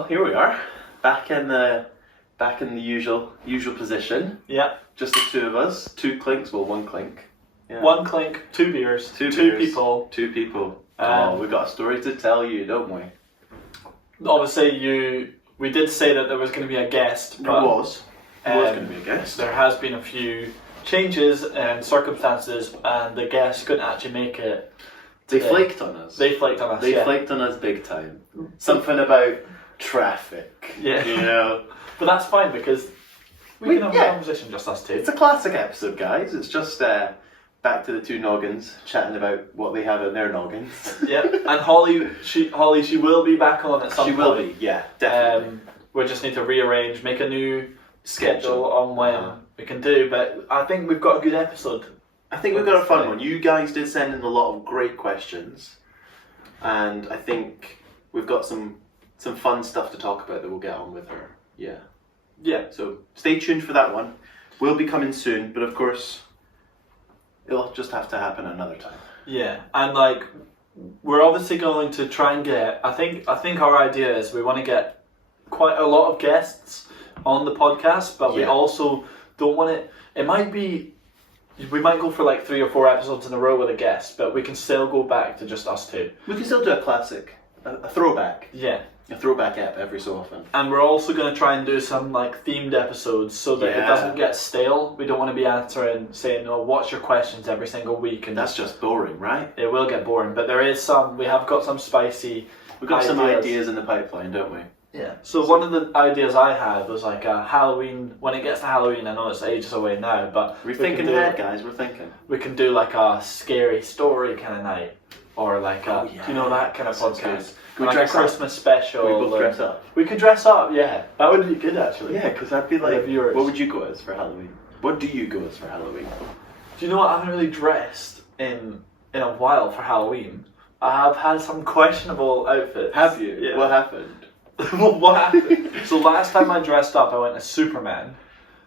Well, here we are, back in the usual position. Yeah. Just the two of us, two clinks, well, one clink. Yeah. One clink, two beers, two people. Two people. We've got a story to tell you, don't we? Obviously, we did say that there was going to be a guest. But there was going to be a guest. There has been a few changes and circumstances, and the guest couldn't actually make it. They flaked on us. They flaked on us. They flaked on us big time. Something about traffic. Yeah. You know. But that's fine because we can have a conversation just us two. It's a classic episode, guys. It's just back to the two noggins chatting about what they have in their noggins. Yeah. And Holly, she will be back on at some point. She will be. Yeah, definitely. We just need to rearrange, make a new schedule on when we can do. But I think we've got a good episode. I think we've got a fun one. You guys did send in a lot of great questions, and I think we've got some fun stuff to talk about that we'll get on with her. Yeah. Yeah. So stay tuned for that one. We'll be coming soon, but of course, it'll just have to happen another time. Yeah, and we're obviously going to try and get. I think our idea is we want to get quite a lot of guests on the podcast, but we also don't want it. It might be. We might go for 3 or 4 episodes in a row with a guest, but we can still go back to just us two. We can still do a classic, a throwback. Yeah. A throwback ep every so often. And we're also going to try and do some themed episodes so that it doesn't get stale. We don't want to be saying, "Oh, what's your questions?" every single week, and that's just boring, right? It will get boring, but there is we have got some spicy. We've got some ideas in the pipeline, don't we? Yeah. So one of the ideas I had was a Halloween. When it gets to Halloween, I know it's ages away now, but we're thinking ahead, guys. We're thinking. We can do a scary story kind of night, or that kind of podcast. Can we dress Christmas special. We both dress up. We could dress up. Yeah, that would be good actually. Yeah, because I'd be viewers. What would you go as for Halloween? What do you go as for Halloween? Do you know what? I haven't really dressed in a while for Halloween. I have had some questionable outfits. Have you? Yeah. What happened? What happened? So last time I dressed up, I went as Superman.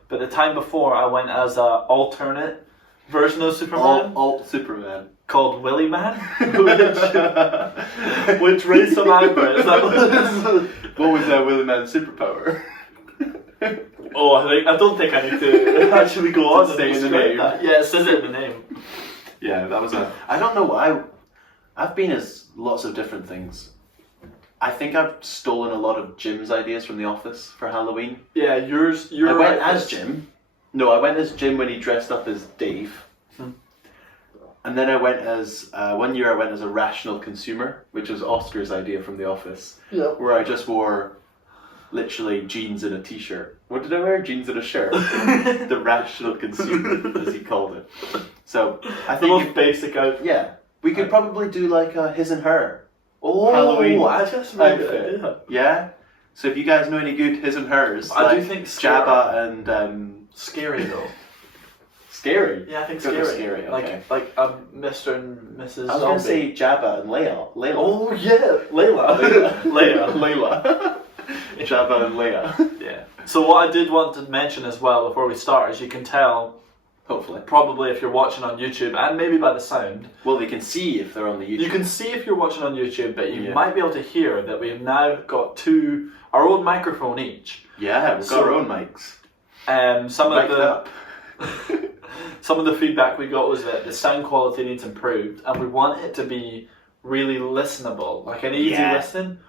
But the time before, I went as an alternate version of Superman. Alt Superman. Called Willy Man. which raised some eyebrows. What was that Willy Man's superpower? I don't think I need to actually go on and say the name. That. Yeah, it says it in the name. Yeah, that was I don't know why. I've been as lots of different things. I think I've stolen a lot of Jim's ideas from The Office for Halloween. Yeah, I went as Jim. No, I went as Jim when he dressed up as Dave. And then I went as, one year I went as a rational consumer, which was Oscar's idea from The Office. Yeah. Where I just wore literally jeans and a t-shirt. What did I wear? Jeans and a shirt. The rational consumer, as he called it. So, I think... The most basic outfit. Yeah. We could probably do a his and her. Oh, Halloween I just made it. Yeah. So if you guys know any good his and hers, I do think Jabba and scary though. Scary. Yeah, I think Scary. scary. Okay. Like Mr. and Mrs. I was going to say Jabba and Layla. Oh yeah, Layla. Layla. Jabba and Leia. Yeah. So what I did want to mention as well before we start, as you can tell. Hopefully. Probably if you're watching on YouTube, and maybe by the sound. Well, they can see if they're on the YouTube. You can see if you're watching on YouTube, but you might be able to hear that we've now got our own microphone each. Yeah, we've got our own mics. Some of the feedback we got was that the sound quality needs improved, and we want it to be really listenable, an easy listen.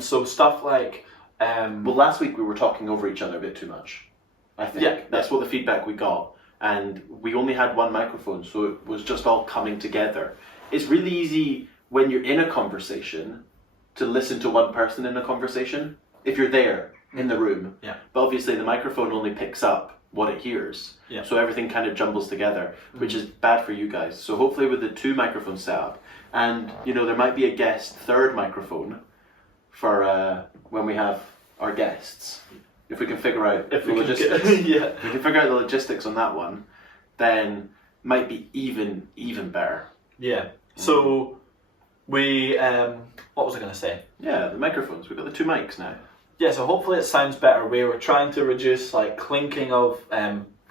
So stuff like... well, last week we were talking over each other a bit too much, I think. Yeah. That's what the feedback we got. And we only had one microphone, so it was just all coming together. It's really easy when you're in a conversation to listen to one person in a conversation, if you're there in the room. Yeah. But obviously the microphone only picks up what it hears. Yeah. So everything kind of jumbles together, which is bad for you guys. So hopefully with the 2 microphones set up, and there might be a guest third microphone for when we have our guests. If we can figure out the logistics, if we can figure out the logistics on that one, then might be even better. Yeah. So we what was I going to say? Yeah, the microphones. We've got the 2 mics now. Yeah. So hopefully it sounds better. We were trying to reduce clinking of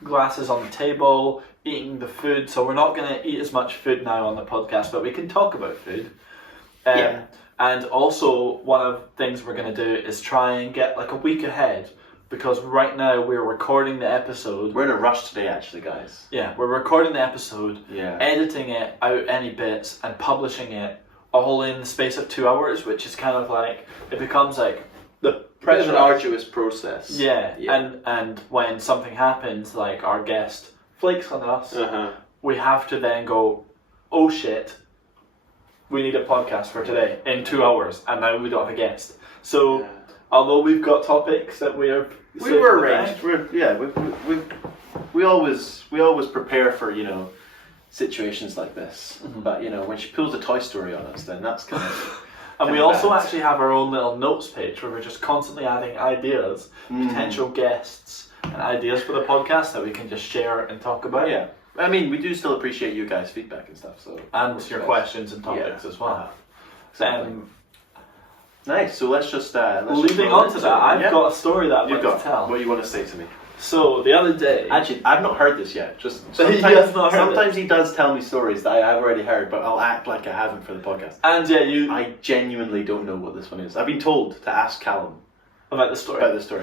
glasses on the table, eating the food. So we're not going to eat as much food now on the podcast, but we can talk about food. And also, one of the things we're going to do is try and get like a week ahead, because right now we're recording the episode. We're in a rush today, actually, guys. Yeah, we're recording the episode, editing it out any bits, and publishing it all in the space of 2 hours, which is kind of like, it becomes like the Bit of an arduous process. Yeah. And when something happens, like our guest flakes on us, we have to then go, oh shit, we need a podcast for today in 2 hours, and now we don't have a guest. So, although we've got topics that we were arranged, we always prepare for, you know, situations like this. But you know, when she pulls a Toy Story on us, then that's kind of. And we also actually have our own little notes page where we're just constantly adding ideas, potential guests, and ideas for the podcast that we can just share and talk about. Yeah. I mean, we do still appreciate you guys' feedback and stuff. So and your questions and topics as well. Exactly. Nice. So let's just leading on to that, I've got a story that I'd like to tell. What you want to say to me? So the other day, actually, I've not heard this yet. Just sometimes he does tell me stories that I have already heard, but I'll act like I haven't for the podcast. And I genuinely don't know what this one is. I've been told to ask Calum about the story.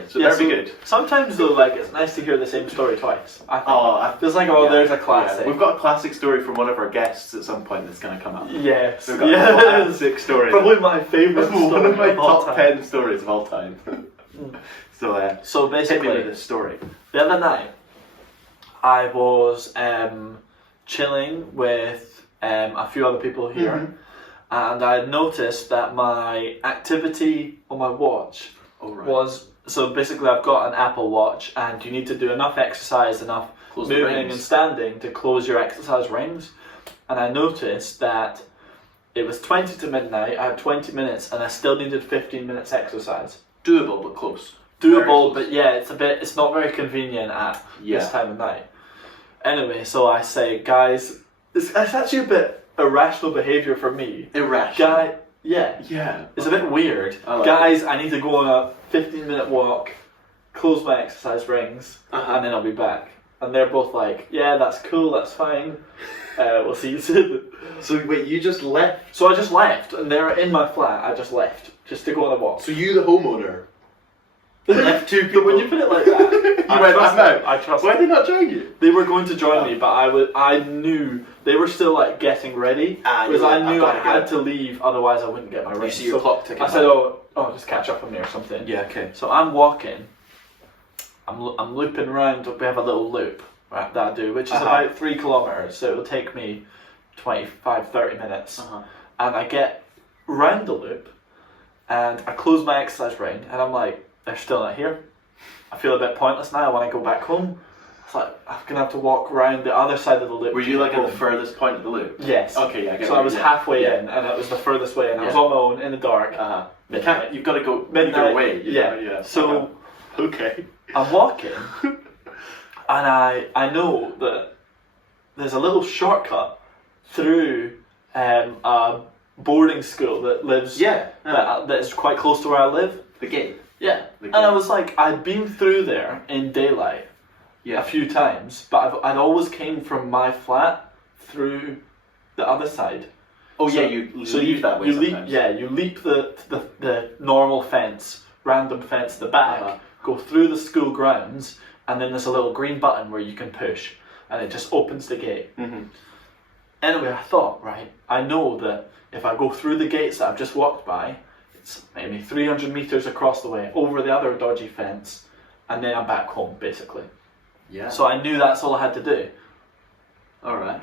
So that'd be good. Sometimes though, like, it's nice to hear the same story twice. I feels like there's a classic. We've got a classic story from one of our guests at some point that's going to come up. Yes. We've got a classic story. Probably my favourite story. One of my top 10 stories of all time. So basically, hit me with this story. The other night, I was chilling with a few other people here, and I noticed that my activity on my watch was, so basically I've got an Apple Watch, and you need to do enough exercise, enough moving and standing to close your exercise rings, and I noticed that it was 20 to midnight, I had 20 minutes, and I still needed 15 minutes exercise. Doable, but close. Doable, but it's not very convenient at this time of night. Anyway, so I say, guys, it's actually a bit irrational behaviour for me. Irrational? Yeah. It's a bit weird. Guys, I need to go on a 15-minute walk, close my exercise rings, and then I'll be back. And they're both like, yeah, that's cool, that's fine. We'll see you soon. So wait, you just left? So I just left, and they're in my flat. I just left, just to go on a walk. So you, the homeowner, left two people. But when you put it like that, I trust Why did they not join you? They were going to join me, but I knew they were still like getting ready, because I knew I had to leave, otherwise I wouldn't get my ring. You see your clock ticking. I said, oh, just catch up on me or something. Yeah, okay. So I'm walking. I'm looping around. We have a little loop, right, that I do, which is about 3 kilometers. So it'll take me 25-30 minutes, and I get round the loop, and I close my exercise ring, and I'm like, they're still not here. I feel a bit pointless now. I want to go back home. It's like I'm gonna have to walk around the other side of the loop. Were you like at the furthest point of the loop? Yes. Okay, yeah. So I was halfway in, and it was the furthest way, and I was on my own in the dark. You've got to go midnight way. Yeah. So okay. I'm walking, and I know that there's a little shortcut through a boarding school that lives that is quite close to where I live. The gate. Yeah. And I was like, I'd been through there in daylight a few times, but I'd always came from my flat through the other side. Oh, so, you leave that way sometimes. You leap the normal fence, random fence at the back, go through the school grounds, and then there's a little green button where you can push, and it just opens the gate. Anyway, I thought, right, I know that if I go through the gates that I've just walked by, it's maybe 300 metres across the way, over the other dodgy fence, and then I'm back home, basically. Yeah. So I knew that's all I had to do. Alright.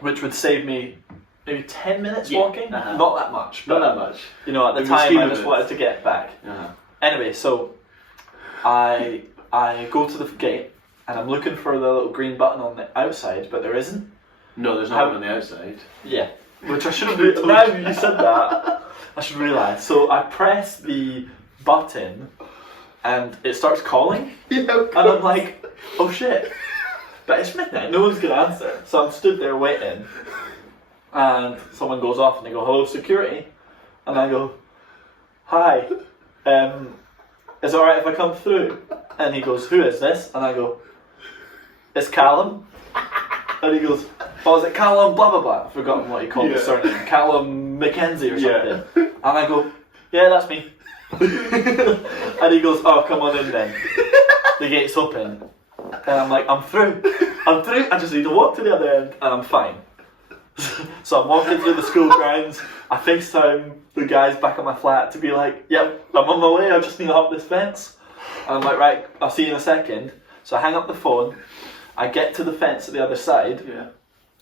Which would save me maybe 10 minutes walking? Not that much. Not that much. You know, at the time I just wanted to get back. Anyway, so I go to the gate, and I'm looking for the little green button on the outside, but there isn't. No, there's not one on the outside. Yeah. Which I should have realised. Now you said that, I should realise. So I press the button, and it starts calling. And I'm like, oh shit. But it's midnight, no one's going to answer. So I'm stood there waiting, and someone goes off and they go, hello security. And I go, hi, is it alright if I come through? And he goes, who is this? And I go, it's Calum. And he goes, I was like, Calum, blah, blah, blah. I've forgotten what he called his surname. Calum Mackenzie or something. Yeah. And I go, yeah, that's me. And he goes, oh, come on in then. The gate's open. And I'm like, I'm through. I just need to walk to the other end and I'm fine. So I'm walking through the school grounds. I FaceTime the guys back at my flat to be like, yep, I'm on my way. I just need to hop this fence. And I'm like, right, I'll see you in a second. So I hang up the phone. I get to the fence at the other side. Yeah.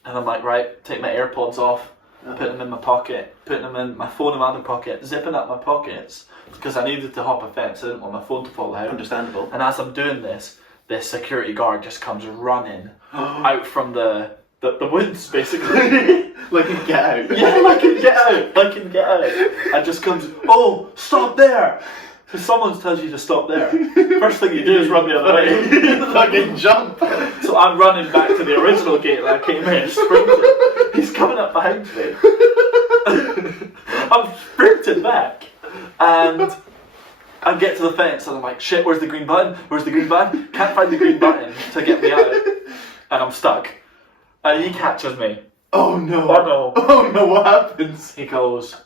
And I'm like, right, take my AirPods off, put them in my pocket, putting them in my phone in my other pocket, zipping up my pockets because I needed to hop a fence. I didn't want my phone to fall out. Understandable. And as I'm doing this security guard just comes running out from the woods, basically. Like in Get Out. Yeah, like in Get Out. And just comes, oh, stop there! So someone tells you to stop there. First thing you do is run the other way. Fucking jump. So I'm running back to the original gate that I came in, sprinting. He's coming up behind me. I'm sprinting back. And I get to the fence and I'm like, shit, where's the green button? Where's the green button? Can't find the green button to get me out. And I'm stuck. And he catches me. Oh no. Oh no. Oh no, what happens? He goes,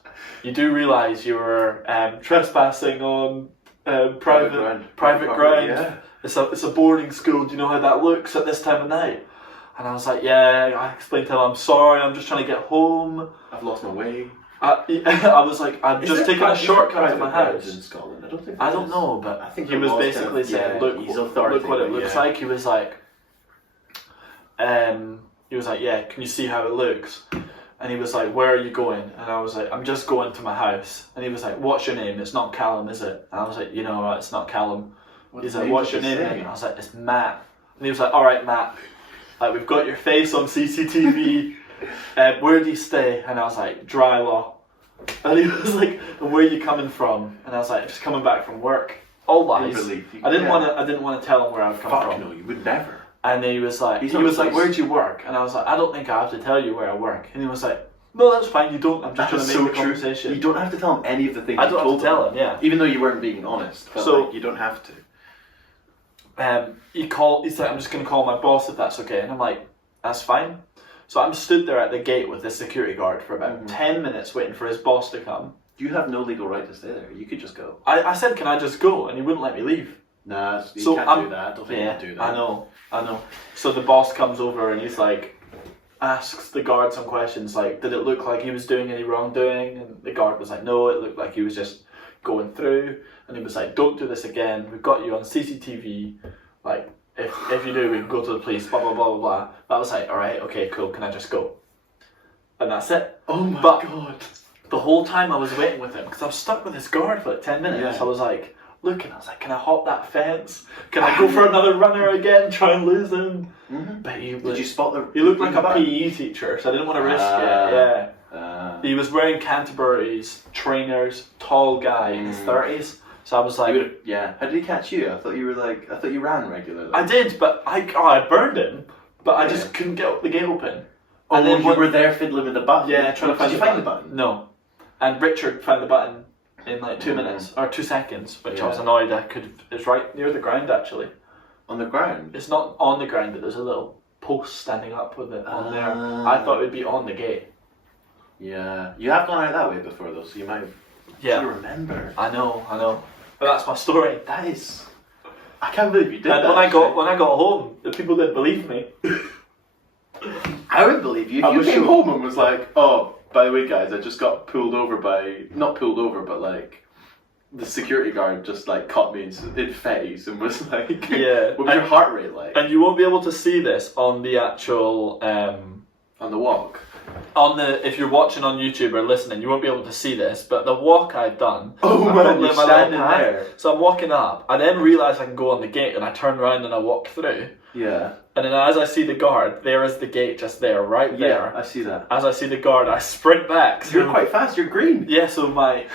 you do realise you were trespassing on private ground. Yeah. It's a boarding school. Do you know how that looks at this time of night? And I was like, yeah. I explained to him, I'm sorry. I'm just trying to get home. I've lost my way. I was like, I'm just taking a shortcut to my house. In Scotland? I don't know, but I think he was basically saying, look what it looks like. He was like, yeah, can you see how it looks? And he was like, where are you going? And I was like, I'm just going to my house. And he was like, what's your name? It's not Calum, is it? And I was like, you know what, it's not Calum. He's like, what's your name? And I was like, it's Matt. And he was like, alright, Matt. Like, we've got your face on CCTV. Where do you stay? And I was like, Dry Law. And he was like, and where are you coming from? And I was like, just coming back from work. All lies. I didn't want to tell him where I'd come from. No, you would never. And he was like, where do you work? And I was like, I don't think I have to tell you where I work. And he was like, no, that's fine, you don't. I'm just trying to make the conversation. You don't have to tell him any of the things I don't have to tell him, yeah. Even though you weren't being honest. So you don't have to. He's like, I'm just going to call my boss if that's okay. And I'm like, that's fine. So I'm stood there at the gate with the security guard for about 10 minutes waiting for his boss to come. You have no legal right to stay there. You could just go. I said, can I just go? And he wouldn't let me leave. Nah, you can't do that. I don't think you can do that. I know. So the boss comes over and he's like, asks the guard some questions like, did it look like he was doing any wrongdoing? And the guard was like, no, it looked like he was just going through. And he was like, don't do this again. We've got you on CCTV. Like, if you do, we can go to the police, blah, blah, blah, blah, blah. But I was like, alright, okay, cool, can I just go? And that's it. Oh my God. The whole time I was waiting with him, because I was stuck with this guard for like 10 minutes. Yeah. I was like, looking, I was like, can I hop that fence? Can I go for another runner again, try and lose him? Mm-hmm. But did you spot the... He looked like a PE teacher, so I didn't want to risk it, yeah. He was wearing Canterbury's trainers, tall guy in his 30s. So I was like... How did he catch you? I thought you ran regularly. I did, but I burned him. But I just couldn't get the gate open. Oh, and then you were there fiddling with the button? Yeah, trying to find the button. Did you find the button? No. And Richard found the button in like 2 minutes, or 2 seconds, which I was annoyed it's right near the ground actually. On the ground? It's not on the ground, but there's a little post standing up with it on there. I thought it would be on the gate. Yeah. You have gone out that way before though, so you might have... Yeah. You remember. I know. But that's my story. That is... I can't believe you did that. And when I got home, the people didn't believe me. I would believe you. If you came home and was like, oh, by the way guys, I just got pulled over by... Not pulled over, but like... The security guard just like caught me in face and was like... Yeah. What was your heart rate like? And you won't be able to see this on the actual... on the walk? If you're watching on YouTube or listening, you won't be able to see this, but the walk I'd done, I landed there. So I'm walking up, I then realise I can go on the gate, and I turn around and I walk through. Yeah. And then as I see the guard, there is the gate just there, right there. Yeah, I see that. As I see the guard, I sprint back. So you're quite fast, you're green. Yeah, so my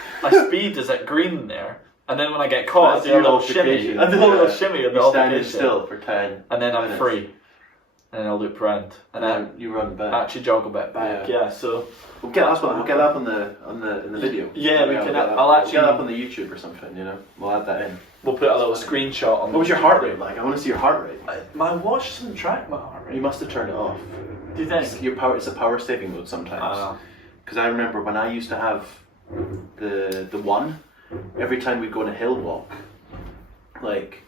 speed is at green there. And then when I get caught, I do a little shimmy. I do a little shimmy in the altercation. Standing still for 10 And then I'm free. And then I'll loop around, and then you run back. Actually, jog a bit back. Yeah. So we'll get that up in the video. Yeah, we can. I'll actually get that up on the YouTube or something. You know, we'll add that in. We'll put a little screenshot on. What was your heart rate like? I want to see your heart rate. My watch doesn't track my heart rate. You must have turned it off. Do you think? It's a power saving mode sometimes. Because I remember when I used to have the one, every time we'd go on a hill walk, like,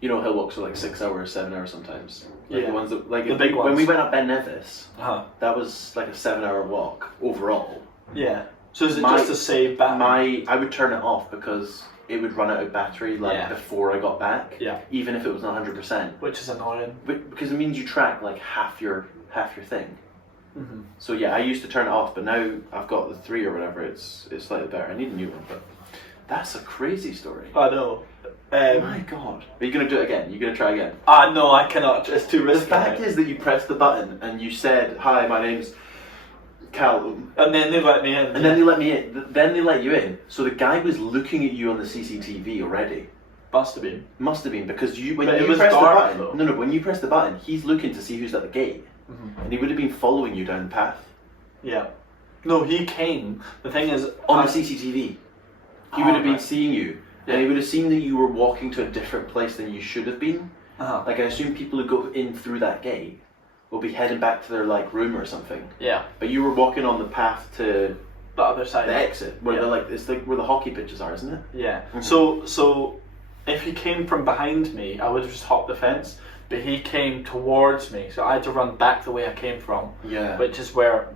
you know, hill walks are like 6 hours, 7 hours sometimes. Like the ones that, like, the big ones. When we went up Ben Nevis, Uh-huh. that was like a 7-hour walk overall. Yeah. So is it just to save battery? I would turn it off because it would run out of battery before I got back. Yeah. Even if it was not 100%. Which is annoying. Because it means you track like half your thing. Mm-hmm. So yeah, I used to turn it off, but now I've got the 3 or whatever. It's slightly better. I need a new one, but that's a crazy story. I know. My God, are you gonna do it again? You gonna try again? No, I cannot. It's too risky. The fact is that you pressed the button and you said, "Hi, my name's Calum," and then they let me in. and then they let me in. Then they let you in. So the guy was looking at you on the CCTV already. Must have been. Must have been because when But it you was press the dark, button. though. No, when you press the button, he's looking to see who's at the gate, and he would have been following you down the path. Yeah. No, he came. The thing is, On the CCTV, he would have been seeing you, and he would have seen that you were walking to a different place than you should have been. Like I assume people who go in through that gate will be heading back to their like room or something. Yeah. But you were walking on the path to The other side. the exit, where it's like where the hockey pitches are, isn't it? Yeah. So if he came from behind me, I would have just hopped the fence. But he came towards me, so I had to run back the way I came from. Yeah. Which is where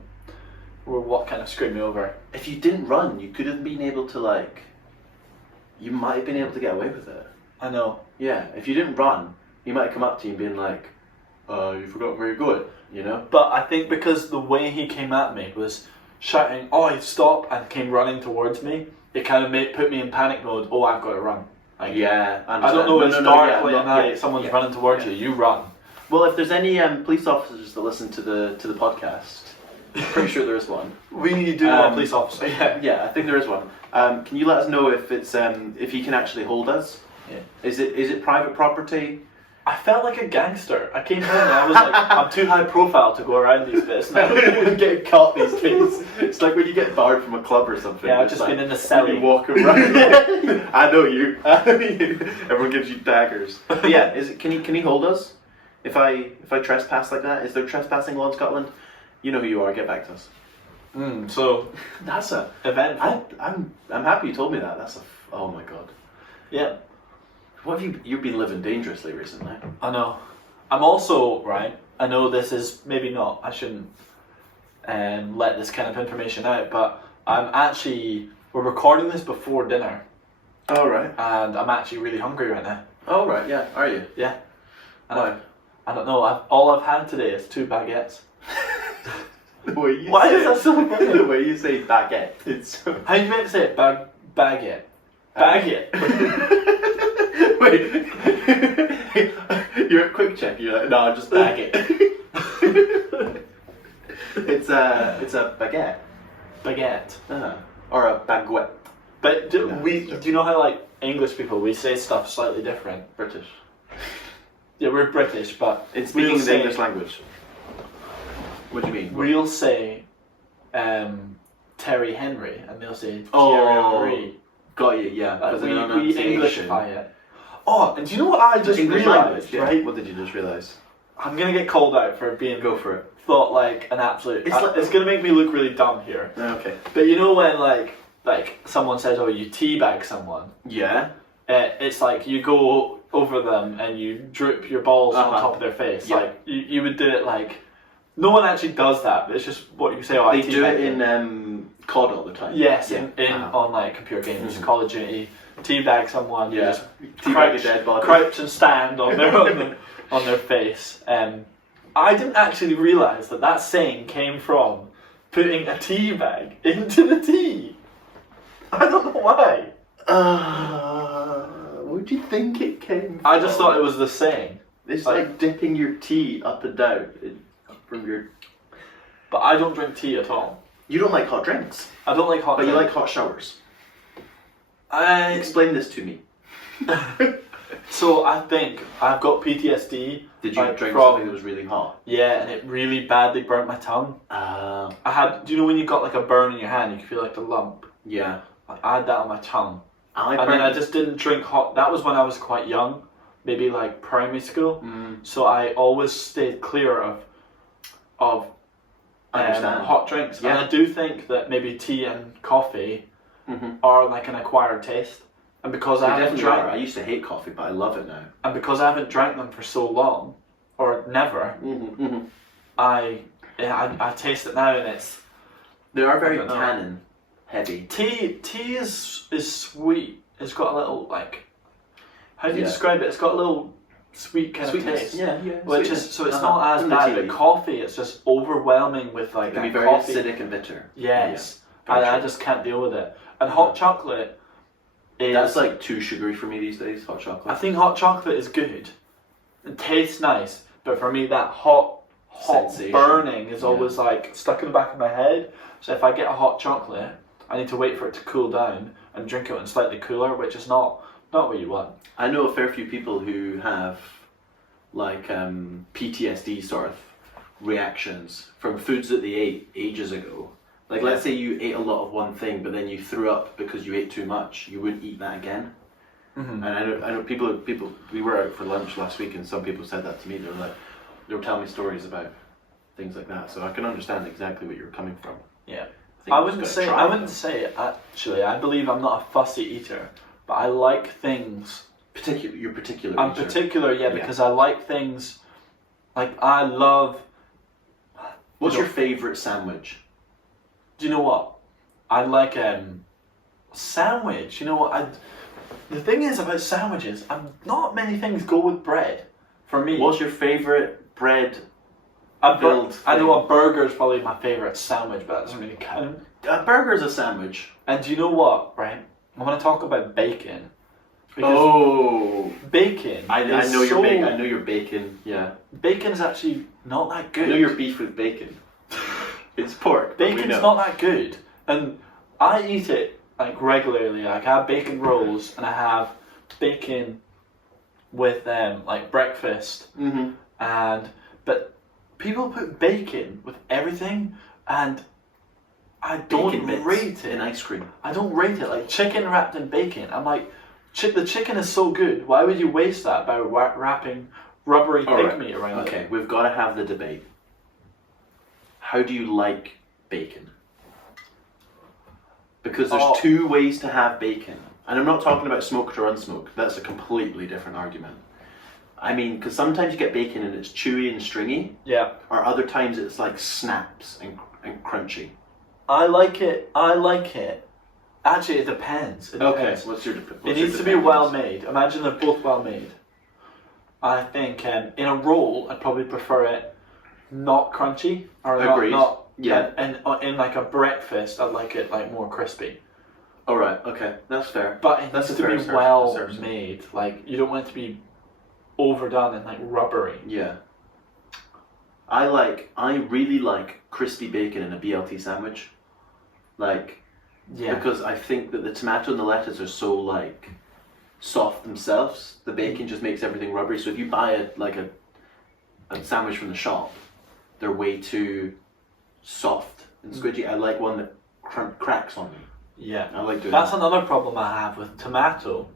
what kind of screwed me over. If you didn't run, you could have been able to like. You might have been able to get away with it. I know. Yeah. If you didn't run, he might have come up to you and been like, "You forgot where you're going," you know. But I think because the way he came at me was shouting, "Oh, stop!" and came running towards me, it kind of put me in panic mode. Oh, I've got to run. Like, Yeah, I don't know. It's dark late at night. Someone's running towards you. You run. Well, if there's any police officers that listen to the podcast, I'm pretty sure there is one. We do know a police officer. Yeah, I think there is one. Can you let us know if it's if he can actually hold us? Yeah. Is it private property? I felt like a gangster. I came home and I was like, I'm too high profile to go around these bits now. I'm getting caught these days. It's like when you get barred from a club or something. Yeah, I've it's just like, been in the cell. You walk around. I know you. Everyone gives you daggers. But yeah, can he hold us? If I trespass like that, is there trespassing law in Scotland? You know who you are. Get back to us. So That's a event. I'm happy you told me that. Oh my God. Yeah, What have you've been living dangerously recently? I know. I'm also right. I know this is maybe not. I shouldn't let this kind of information out, but we're recording this before dinner, Oh right. and I'm actually really hungry right now. Oh right. Yeah. Are you? Yeah. Why? I don't know. All I've had today is 2 baguettes. The way you Why say is that so funny? The way you say baguette. It's so... How you meant to say it? Baguette. Baguette. Wait. You're at Quick Check. You're like, no, I'm just baguette. It's a baguette. Baguette. Or a baguette. But do you know how like English people, we say stuff slightly different? British. Yeah, we're British, but It's speaking the English language. What do you mean? We'll say Terry Henry, and they'll say Thierry Oh, Henry. got you, yeah. Like, we pronunciation. Englishify it. Oh, and do you know what I just English realised, language, yeah. right? What did you just realise? I'm going to get called out for being Go for it. thought like an absolute... It's like- it's going to make me look really dumb here. Okay. But you know when like someone says, oh, you teabag someone? Yeah. It's like you go over them and you drip your balls on top of their face. Yeah. Like you would do it like... No one actually does that, but it's just what you say. Oh, They do it in COD all the time. Yes, Yeah. on like computer games, Call of Duty, teabag someone, you Yeah. just Teabag a dead body. crouch and stand on their face. I didn't actually realise that saying came from putting a tea bag into the tea. I don't know why. Where do you think it came from? I just thought it was the saying. It's like dipping your tea up and down from your... But I don't drink tea at all. You don't like hot drinks, I don't like hot but you drink. like hot showers. I Explain this to me. So I think I've got PTSD. Did you like, drink from- something that was really hot? Yeah, and it really badly burnt my tongue. Ah, I had. Do you know when you got like a burn in your hand, you can feel like the lump? yeah. Like, I had that on my tongue, I and then I just didn't drink hot. That was when I was quite young, maybe like primary school. So I always stayed clear of hot drinks. Yeah. And I do think that maybe tea and coffee are like an acquired taste. And because I haven't drank, I used to hate coffee, but I love it now. And because I haven't drank them for so long, or never, I taste it now, and they are very tannin heavy. Tea is sweet. It's got a little like, how do you describe it? It's got a little sweet kind of taste. Yeah. Which is so it's not as bad. But coffee, it's just overwhelming with like. It can be very coffee. acidic and bitter. Yes, I just can't deal with it. And hot chocolate. That's like too sugary for me these days, hot chocolate. I think hot chocolate is good. It tastes nice, but for me that hot sensation. Burning is always like stuck in the back of my head. So if I get a hot chocolate, I need to wait for it to cool down and drink it when slightly cooler, which is not what you want. I know a fair few people who have like PTSD sort of reactions from foods that they ate ages ago. Like, let's say you ate a lot of one thing, but then you threw up because you ate too much. You wouldn't eat that again. And I know people. We were out for lunch last week, and some people said that to me. They were telling me stories about things like that. So I can understand exactly what you're coming from. Yeah, I wouldn't say actually. I believe I'm not a fussy eater, but I like things. You're particular. I'm eater. particular, because I like things. Like I love. What's your favorite sandwich? Do you know what? I like sandwich. You know what? The thing is about sandwiches, not many things go with bread. For me. What's your favorite bread? I know a burger is probably my favorite sandwich, but that doesn't really count. A burger's a sandwich. And do you know what? Right? I want to talk about bacon. Bacon. I know your bacon. I know your bacon. Yeah. Bacon is actually not that good. I know your beef with bacon. It's pork. Bacon's not that good, and I eat it like regularly. Like I have bacon rolls, and I have bacon with like breakfast. But people put bacon with everything, and I don't rate it. In ice cream. I don't rate it. Like chicken wrapped in bacon. I'm like, the chicken is so good. Why would you waste that by wrapping rubbery pig meat around it? Okay, we've got to have the debate. How do you like bacon? Because there's two ways to have bacon. And I'm not talking about smoked or unsmoked. That's a completely different argument. I mean, because sometimes you get bacon and it's chewy and stringy. Yeah. Or other times it's like snaps and crunchy. I like it. Actually, it depends. Okay, it needs to be well made. Imagine they're both well made. I think in a roll, I'd probably prefer it not crunchy or Agreed. not. Yeah. And in like a breakfast, I'd like it like more crispy. All right. Okay, that's fair. But it needs to be well made. Like you don't want it to be overdone and like rubbery. Yeah. I really like crispy bacon in a BLT sandwich. Because I think that the tomato and the lettuce are so like soft themselves. The bacon just makes everything rubbery. So if you buy a sandwich from the shop, they're way too soft and squidgy. I like one that cracks on me. Yeah, I like doing That's that. another problem I have with tomato.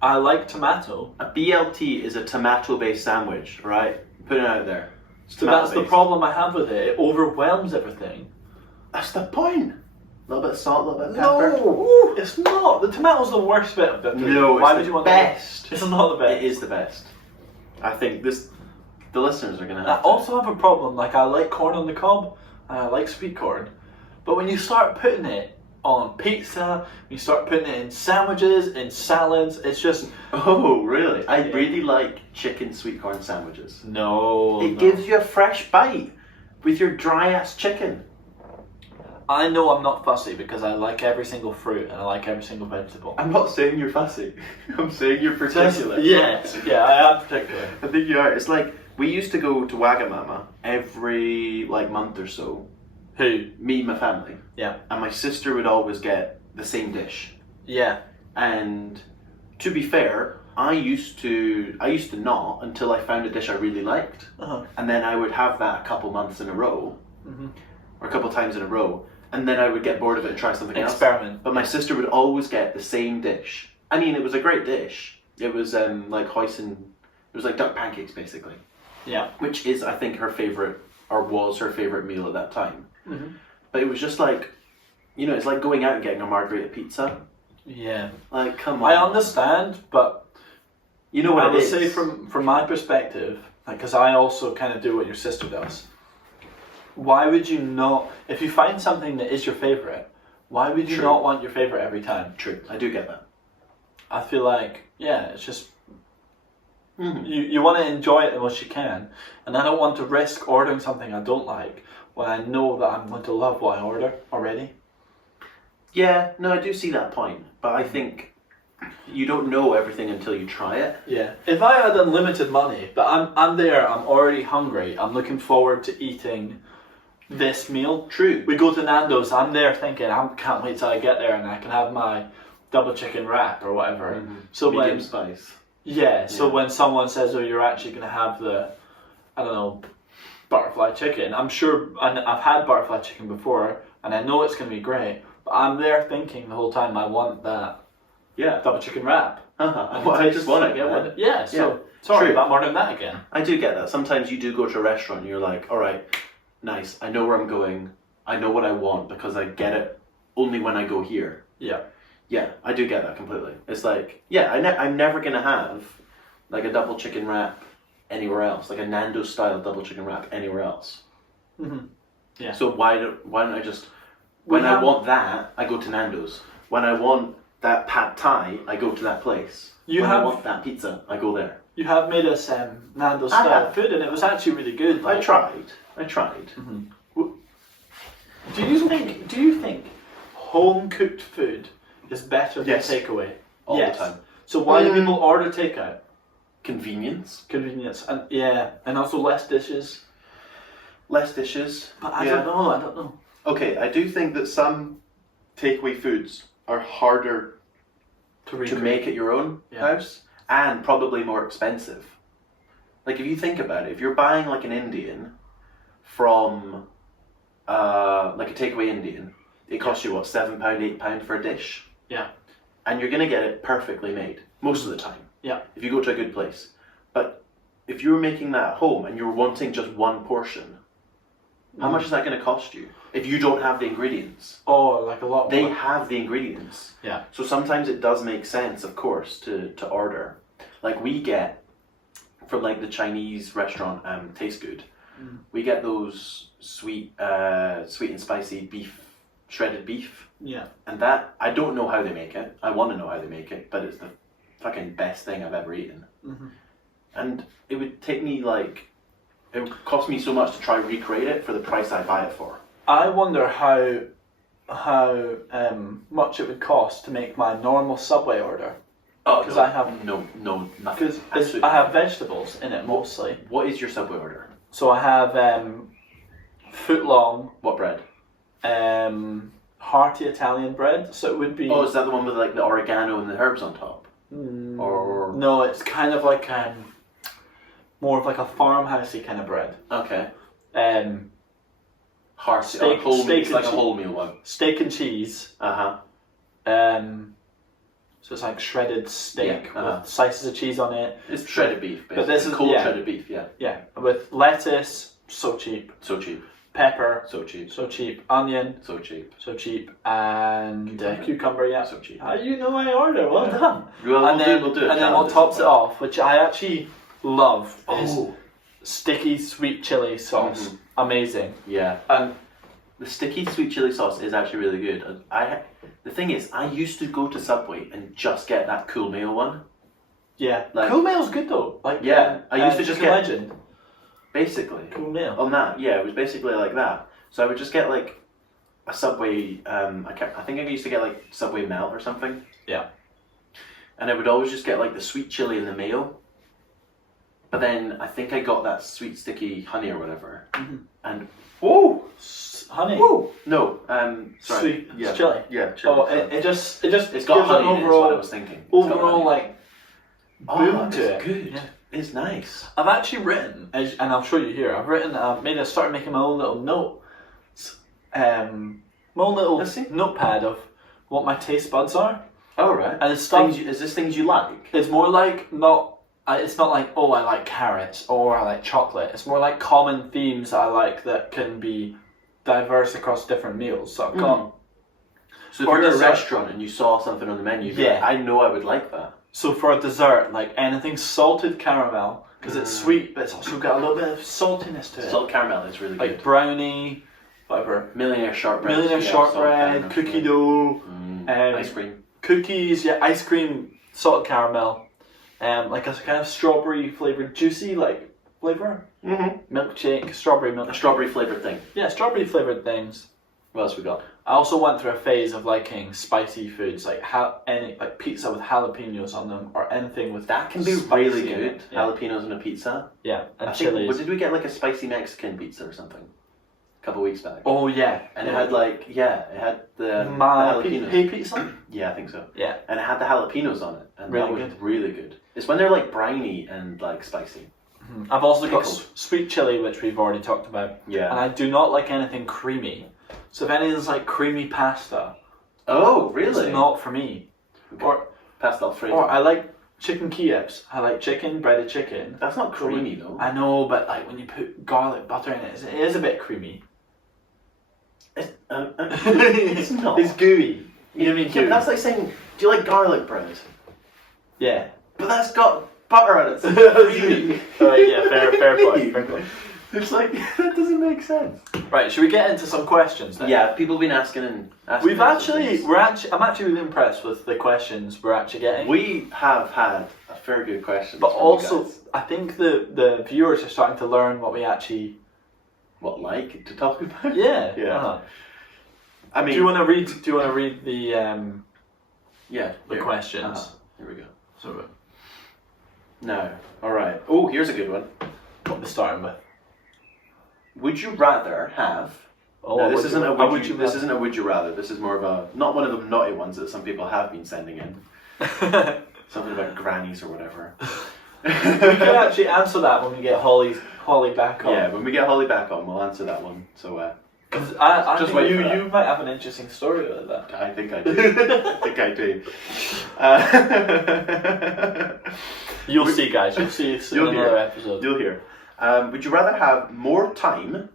I like tomato. A BLT is a tomato-based sandwich, right? Put it out there. So that's the problem I have with it. It overwhelms everything. That's the point. A little bit of salt, a little bit of pepper. No, it's not. The tomato's the worst bit of it. No, Why it's would you want best. It's not the best. It is the best. I think the listeners are going to I have also have a problem. Like I like corn on the cob, and I like sweet corn, but when you start putting it on pizza, when you start putting it in sandwiches, in salads, it's just. Oh, really? I really like chicken sweet corn sandwiches. No. It gives you a fresh bite with your dry ass chicken. I know I'm not fussy because I like every single fruit and I like every single vegetable. I'm not saying you're fussy. I'm saying you're particular. Yes, I am particular. I think you are. It's like we used to go to Wagamama every month or so. Who? Me and my family. Yeah. And my sister would always get the same dish. Yeah. And to be fair, I used to not until I found a dish I really liked. And then I would have that a couple months in a row. Or a couple times in a row. And then I would get bored of it and try something else. Experiment. But my sister would always get the same dish. I mean, it was a great dish. It was like hoisin. It was like duck pancakes, basically. Yeah. Which is, I think, her favorite or was her favourite meal at that time. Mm-hmm. But it was just like, you know, it's like going out and getting a margherita pizza. Yeah. Like, come on. I understand, but you know what I it would is. say from my perspective, because I also kind of do what your sister does. Why would you not, if you find something that is your favourite, why would you True. not want your favourite every time? True, I do get that. I feel like, yeah, it's just, Mm-hmm. you want to enjoy it the most you can, and I don't want to risk ordering something I don't like when I know that I'm going to love what I order already. Yeah, no, I do see that point, but I think you don't know everything until you try it. Yeah. If I had unlimited money, but I'm there, I'm already hungry, I'm looking forward to eating this meal. True. We go to Nando's, I'm there thinking, I can't wait till I get there and I can have my double chicken wrap or whatever. Mm-hmm. So medium when spice. Yeah, so Yeah. when someone says, oh, you're actually going to have the, I don't know, butterfly chicken, I'm sure, and I've had butterfly chicken before, and I know it's going to be great, but I'm there thinking the whole time, I want that Yeah. double chicken wrap. I just want it. Yeah, Yeah. so sorry True. about ordering that again. I do get that. Sometimes you do go to a restaurant and you're like, all right, nice. I know where I'm going. I know what I want because I get it only when I go here. Yeah. Yeah, I do get that completely. It's like, yeah, I'm never going to have like a double chicken wrap anywhere else, like a Nando's style double chicken wrap anywhere else. Mm-hmm. Yeah. So why don't I just, when I want that, I go to Nando's. When I want that pad thai, I go to that place. When I want that pizza, I go there. You have made us Nando's I style have. food, and it was actually really good. I tried. Mm-hmm. Do you think home cooked food is better than Yes. takeaway? All Yes. the time. So why do people order takeout? Convenience. Convenience, and also less dishes. Less dishes. But I don't know. Okay, I do think that some takeaway foods are harder to make at your own house and probably more expensive. Like if you think about it, if you're buying like an Indian from like a takeaway Indian, it costs you what, £7, £8 for a dish? Yeah. And you're gonna get it perfectly made most of the time. Yeah. If you go to a good place. But if you're making that at home and you're wanting just one portion, how much is that gonna cost you? If you don't have the ingredients. Oh, like a lot They more. have the ingredients. Yeah. So sometimes it does make sense, of course, to order. Like we get from like the Chinese restaurant, Taste Good. We get those sweet and spicy beef, shredded beef. Yeah. And that, I don't know how they make it. I want to know how they make it, but it's the fucking best thing I've ever eaten. Mm-hmm. And it would take me like, it would cost me so much to try recreate it for the price I buy it for. I wonder how much it would cost to make my normal Subway order. Oh, Because I have no, nothing. because Absolutely. I have vegetables in it mostly. What is your Subway order? So I have foot long, What bread? hearty Italian bread. So it would be. Oh, is that the one with like the oregano and the herbs on top? Or No, it's kind of like more of like a farmhousey kind of bread. okay, Steak- heart steak it's and like a cheese. wholemeal one. Steak and cheese. Uh huh. So it's like shredded steak Yeah, with slices of cheese on it. It's shredded beef, basically. But this is- cold yeah. shredded beef. Yeah, Yeah, with lettuce, so cheap. so cheap, Pepper, so cheap, so cheap. Onion, so cheap, so cheap. And cucumber, yeah. so cheap. How you know my order? Well Yeah. done. Well, And then, we'll do it. and then what tops it off, which I actually love, is Oh, sticky sweet chili sauce. Mhm. Amazing. yeah. And The sticky sweet chili sauce is actually really good. The thing is, I used to go to Subway and just get that cool mayo one. yeah, Like- cool meal's good though. Like Yeah, I used to just Chicken get- Legend. Basically. Cool meal. On that, yeah, it was basically like that. So I would just get like a Subway. I think I used to get like Subway melt or something. Yeah. And I would always just get like the sweet chili and the mayo. But then I think I got that sweet sticky honey or whatever. Mhm. And Whoa, honey. whoa, no, sorry, Sweet yeah, chili. yeah, chili. Oh, sorry. it just It's got gives honey an in it. Is what I overall was thinking. It's got overall honey. like Oh, boom it's to it. good. Yeah. It's nice. I've actually written, and I'll show you here. I've started making my own little notes, my own little Let's see. notepad of what my taste buds are, Oh right. and it's stuff. Is this things you like? It's more like not it's not like, oh, I like carrots or I like chocolate. It's more like common themes that I like that can be diverse across different meals. So I've got. So if you're at a restaurant and you saw something on the menu, you'd be like, I know I would like that. So for a dessert, like anything salted caramel, because it's sweet, but it's also got a little bit of saltiness to it. Salted caramel is really good. Like brownie, whatever. Millionaire shortbread. Millionaire shortbread, cookie dough, ice cream. Cookies, ice cream, salted caramel. Like a kind of strawberry flavoured juicy flavour. Milkshake, strawberry milkshake. A strawberry flavoured thing. Yeah, strawberry flavoured things. What else we got? I also went through a phase of liking spicy foods, like like pizza with jalapenos on them, or anything with that can be really good. Yeah. Jalapenos on a pizza. Yeah, and chilies. What did we get, like a spicy Mexican pizza or something? A couple of weeks back. Oh yeah, and it had it had the jalapenos. Hey pizza. Yeah, I think so. Yeah, and it had the jalapenos on it, and really that was good. Really good. It's when they're like briny and like spicy. I've also got sweet chili, which we've already talked about. Yeah, and I do not like anything creamy. So if anything's like creamy pasta, oh really? It's not for me. Okay. Or pasta Alfredo. Or I like chicken Kievs. I like breaded chicken. That's not creamy though. I know, but like when you put garlic butter in it, it is a bit creamy. It's not. It's gooey. You know what I mean? Yeah, that's like saying, do you like garlic bread? Yeah. But that's got butter on it. So it's creamy. Yeah, fair point. Fair point. It's like, that doesn't make sense. Right, should we get into some questions then? Yeah, people have been asking. I'm actually really impressed with the questions we're actually getting. We have had a fair good question. But also, I think the viewers are starting to learn what we actually... to talk about? Yeah. Yeah. Uh-huh. I mean... Do you want to read the... the questions? Uh-huh. Here we go. So, no. Alright. Oh, here's a good one. What we're starting with. Would you rather have... this isn't a would you rather. This is more of a... Not one of the naughty ones that some people have been sending in. Something about grannies or whatever. We can actually answer that when we get Holly back on. Yeah, when we get Holly back on, we'll answer that one. So, I just think you might have an interesting story about that. I think I do. You'll see, guys. You'll see in another episode. You'll hear. Would you rather have more time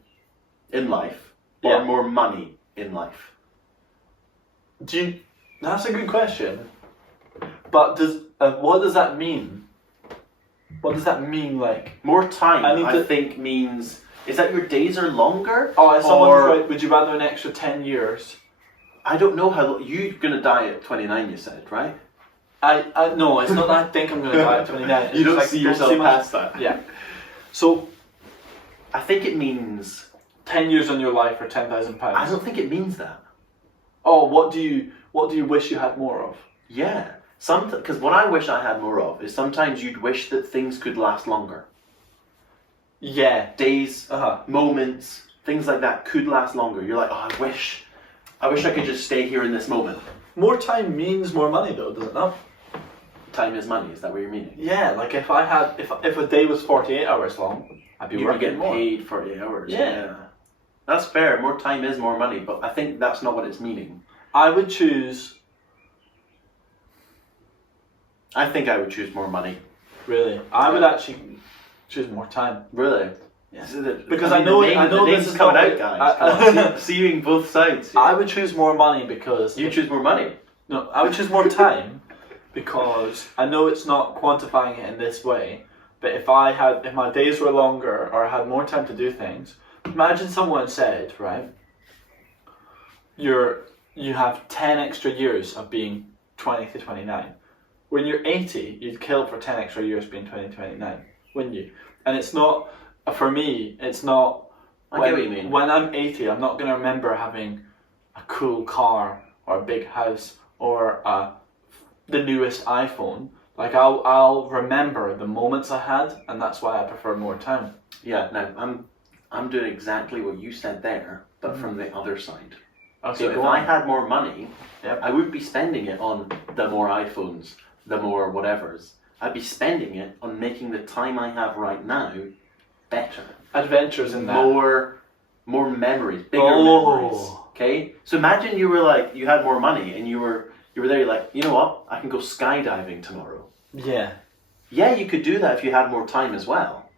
in life or more money in life? That's a good question. But what does that mean? What does that mean, like? More time, I think, means... Is that your days are longer? Oh, would you rather an extra 10 years? I don't know how... You're going to die at 29, you said, right? No, it's not that I think I'm going to die at 29. You don't see yourself past that? Yeah. So... I think it means... 10 years on your life for £10,000. I don't think it means that. Oh, what do you wish you had more of? Yeah. Because what I wish I had more of is sometimes you'd wish that things could last longer. Yeah. Days, moments, things like that could last longer. You're like, I wish I could just stay here in this moment. More time means more money though, does it not? Time is money, is that what you're meaning? Yeah, like if a day was 48 hours long, I'd be working more. Paid 48 hours. Yeah. That's fair, more time is more money, but I think that's not what it's meaning. I would choose... I think I would choose more money. Really? I would actually choose more time. Really? Yeah. Because I know this is coming out, guys. Seeing both sides. Yeah. I would choose more money because... You choose more money? No, I would choose more time because I know it's not quantifying it in this way, but if my days were longer or I had more time to do things, imagine someone said, right, you have 10 extra years of being 20 to 29. When you're 80, you'd kill for 10 extra years being 20 to 29, wouldn't you? And it's not, for me, it's not... I get what you mean. When I'm 80, I'm not going to remember having a cool car or a big house or the newest iPhone. Like, I'll remember the moments I had, and that's why I prefer more time. Yeah, no, I'm doing exactly what you said there, but from the other side. Okay, so if I had more money, I wouldn't be spending it on the more iPhones, the more whatevers. I'd be spending it on making the time I have right now better. Adventures in that. More memories, bigger memories. Okay? So imagine you had more money and you were there, you're like, you know what? I can go skydiving tomorrow. Yeah. Yeah, you could do that if you had more time as well.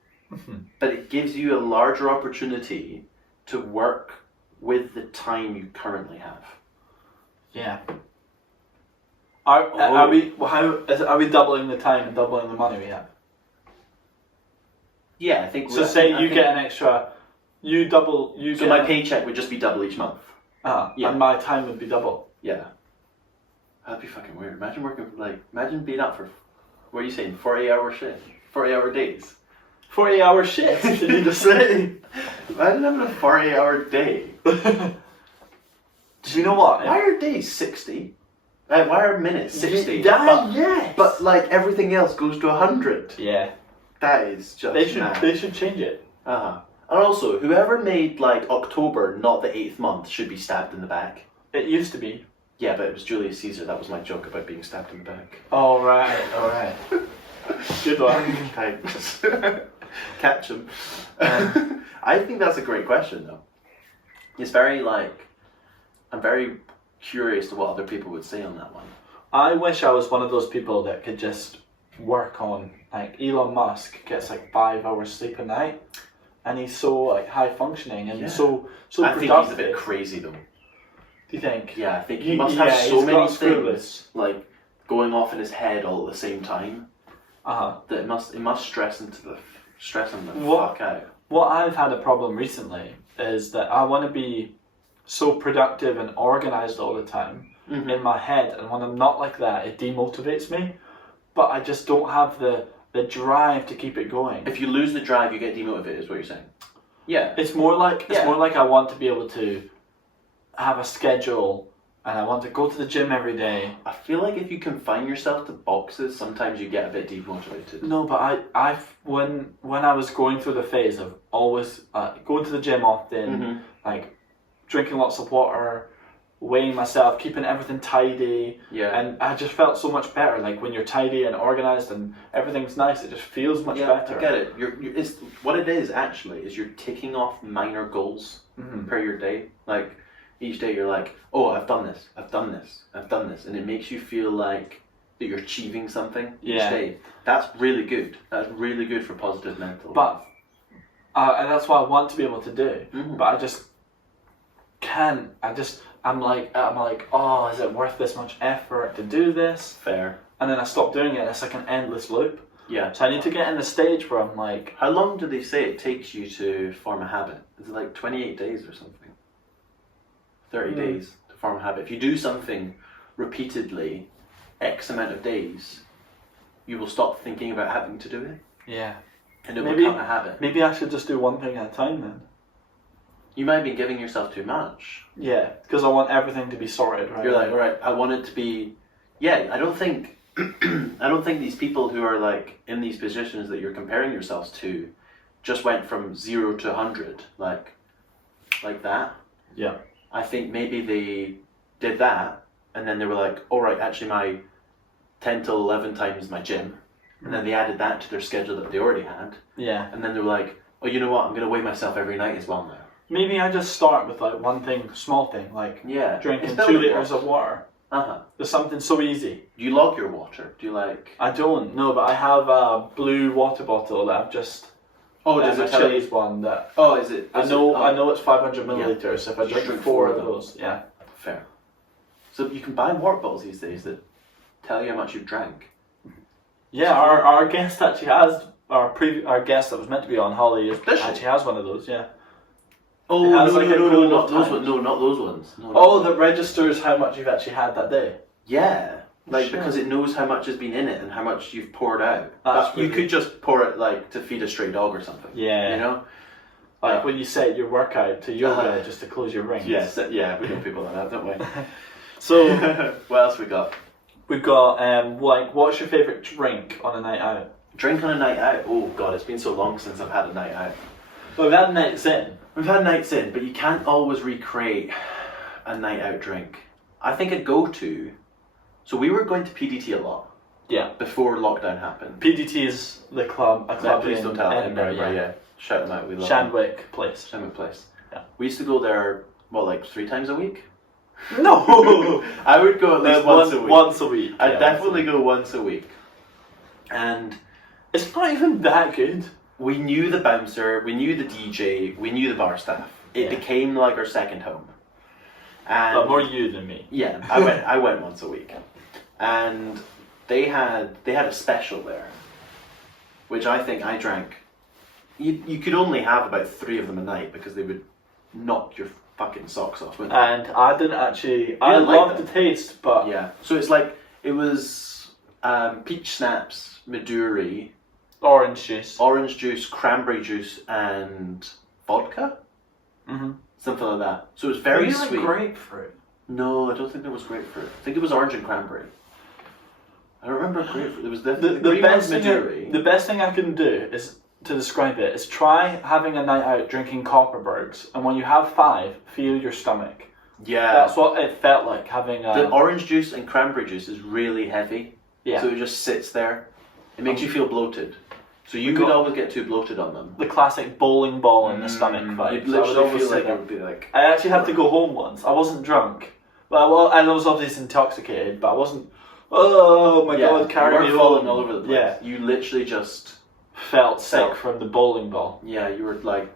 But it gives you a larger opportunity to work with the time you currently have. Yeah. Are we doubling the time and doubling the money we have? Yeah, I think so. Say you get an extra, you double. So my paycheck would just be double each month. And my time would be double. Yeah. That'd be fucking weird. Imagine working imagine being up for, what are you saying, 40-hour shift, 40-hour days. 40-hour shifts, did you just say? Imagine having a 40-hour day. Do you know what? Why are days 60? Why are minutes 60? Yes. But like everything else goes to 100. Yeah. That is just They should change it. And also, whoever made like October not the 8th month should be stabbed in the back. It used to be. Yeah, but it was Julius Caesar. That was my joke about being stabbed in the back. All right. Good one. Thanks. Catch him. I think that's a great question, though. It's very I'm very curious to what other people would say on that one. I wish I was one of those people that could just work on, like Elon Musk gets like 5 hours sleep a night, and he's so like high functioning and so I productive. think he's a bit crazy though. Do you think? Yeah, I think he must have so many things like going off in his head all at the same time. That it must stress him the fuck out. What I've had a problem recently is that I want to be so productive and organized all the time in my head, and when I'm not like that, it demotivates me. But I just don't have the drive to keep it going. If you lose the drive, you get demotivated, is what you're saying. Yeah. It's more like I want to be able to have a schedule, and I want to go to the gym every day. I feel like if you confine yourself to boxes, sometimes you get a bit demotivated. No, but when I was going through the phase of always going to the gym often, like drinking lots of water, weighing myself, keeping everything tidy, and I just felt so much better. Like when you're tidy and organized and everything's nice, it just feels much better. I get it. It's what it is actually is you're ticking off minor goals per your day. Like each day you're like, oh, I've done this, I've done this, I've done this, and it makes you feel like that you're achieving something each day. That's really good. That's really good for positive mental. But and that's what I want to be able to do. But I just can't. I'm like, oh, is it worth this much effort to do this? Fair. And then I stop doing it. It's like an endless loop. Yeah. So I need to get in the stage where I'm like... How long do they say it takes you to form a habit? Is it like 28 days or something? 30 days to form a habit. If you do something repeatedly, X amount of days, you will stop thinking about having to do it. Yeah. And it will become a habit. Maybe I should just do one thing at a time then. You might be giving yourself too much. Yeah, because I want everything to be sorted, right? You're like, all right, I want it to be... Yeah, I don't think these people who are like in these positions that you're comparing yourselves to just went from 0 to 100, like that. Yeah. I think maybe they did that, and then they were like, all right, actually my 10 to 11 times my gym, and then they added that to their schedule that they already had. Yeah. And then they were like, oh, you know what, I'm going to weigh myself every night as well now. Maybe I just start with like one thing, small thing, like drinking 2 liters of water. There's something so easy. Do you log your water? Do you like... I don't, no, but I have a blue water bottle that I've just... Oh, does it tell Chili's one that... Oh, is it? I know it's 500 millilitres, if I drink 4 of those, yeah. Fair. So you can buy water bottles these days that tell you how much you've drank. Yeah, our guest actually has, our guest that was meant to be on, Holly, actually has one of those, yeah. Oh, no, not those ones. No, not those ones. No, that registers how much you've actually had that day. Yeah, because it knows how much has been in it and how much you've poured out. You could just pour it like to feed a stray dog or something. Yeah. You know? Like when you set your workout to yoga just to close your rings. Yes, yeah, we know people like that, don't we? So, what else we got? We've got, what's your favourite drink on a night out? Drink on a night out? Oh God, it's been so long since I've had a night out. Well, we've had nights in. We've had nights in, but you can't always recreate a night out drink. I think a go-to... So we were going to PDT a lot. Yeah. Before lockdown happened. PDT is a club please don't tell Edinburgh, yeah. Shout them out, we love Shandwick Place. Shandwick Place. Yeah. We used to go there, 3 times a week? No! I would go at least once a week. Once a week. I'd definitely go once a week. And It's not even that good. We knew the bouncer, we knew the DJ, we knew the bar staff. It became like our second home. And But more you than me. yeah, I went once a week, and they had a special there, which I think I drank. You could only have about 3 of them a night because they would knock your fucking socks off. Wouldn't they? And I didn't actually. I didn't like loved them? the taste, but Yeah, so it's like it was peach schnapps, Maduri, orange juice. orange juice, cranberry juice, and vodka, Mm-hmm. something like that. So it was very Maybe sweet. like grapefruit. No, I don't think there was grapefruit. I think it was orange and cranberry. I don't remember grapefruit. There was the The green best one's thing Maduri. the best thing I can do is to describe it is try having a night out drinking Copperbergs, and when you have 5, feel your stomach. Yeah. That's what it felt like having The orange juice and cranberry juice is really heavy. Yeah. So it just sits there. It makes you feel bloated. So you got- would always get too bloated on them. the classic bowling ball in the stomach vibe. You'd So I would literally always feel say like that. it would be like... I actually had to go home once. I wasn't drunk. Well, I was obviously intoxicated, but I wasn't. Oh my god, carry me you weren't falling home. all over the place. Yeah, You literally just... felt sick Felt. from the bowling ball. Yeah, you were like...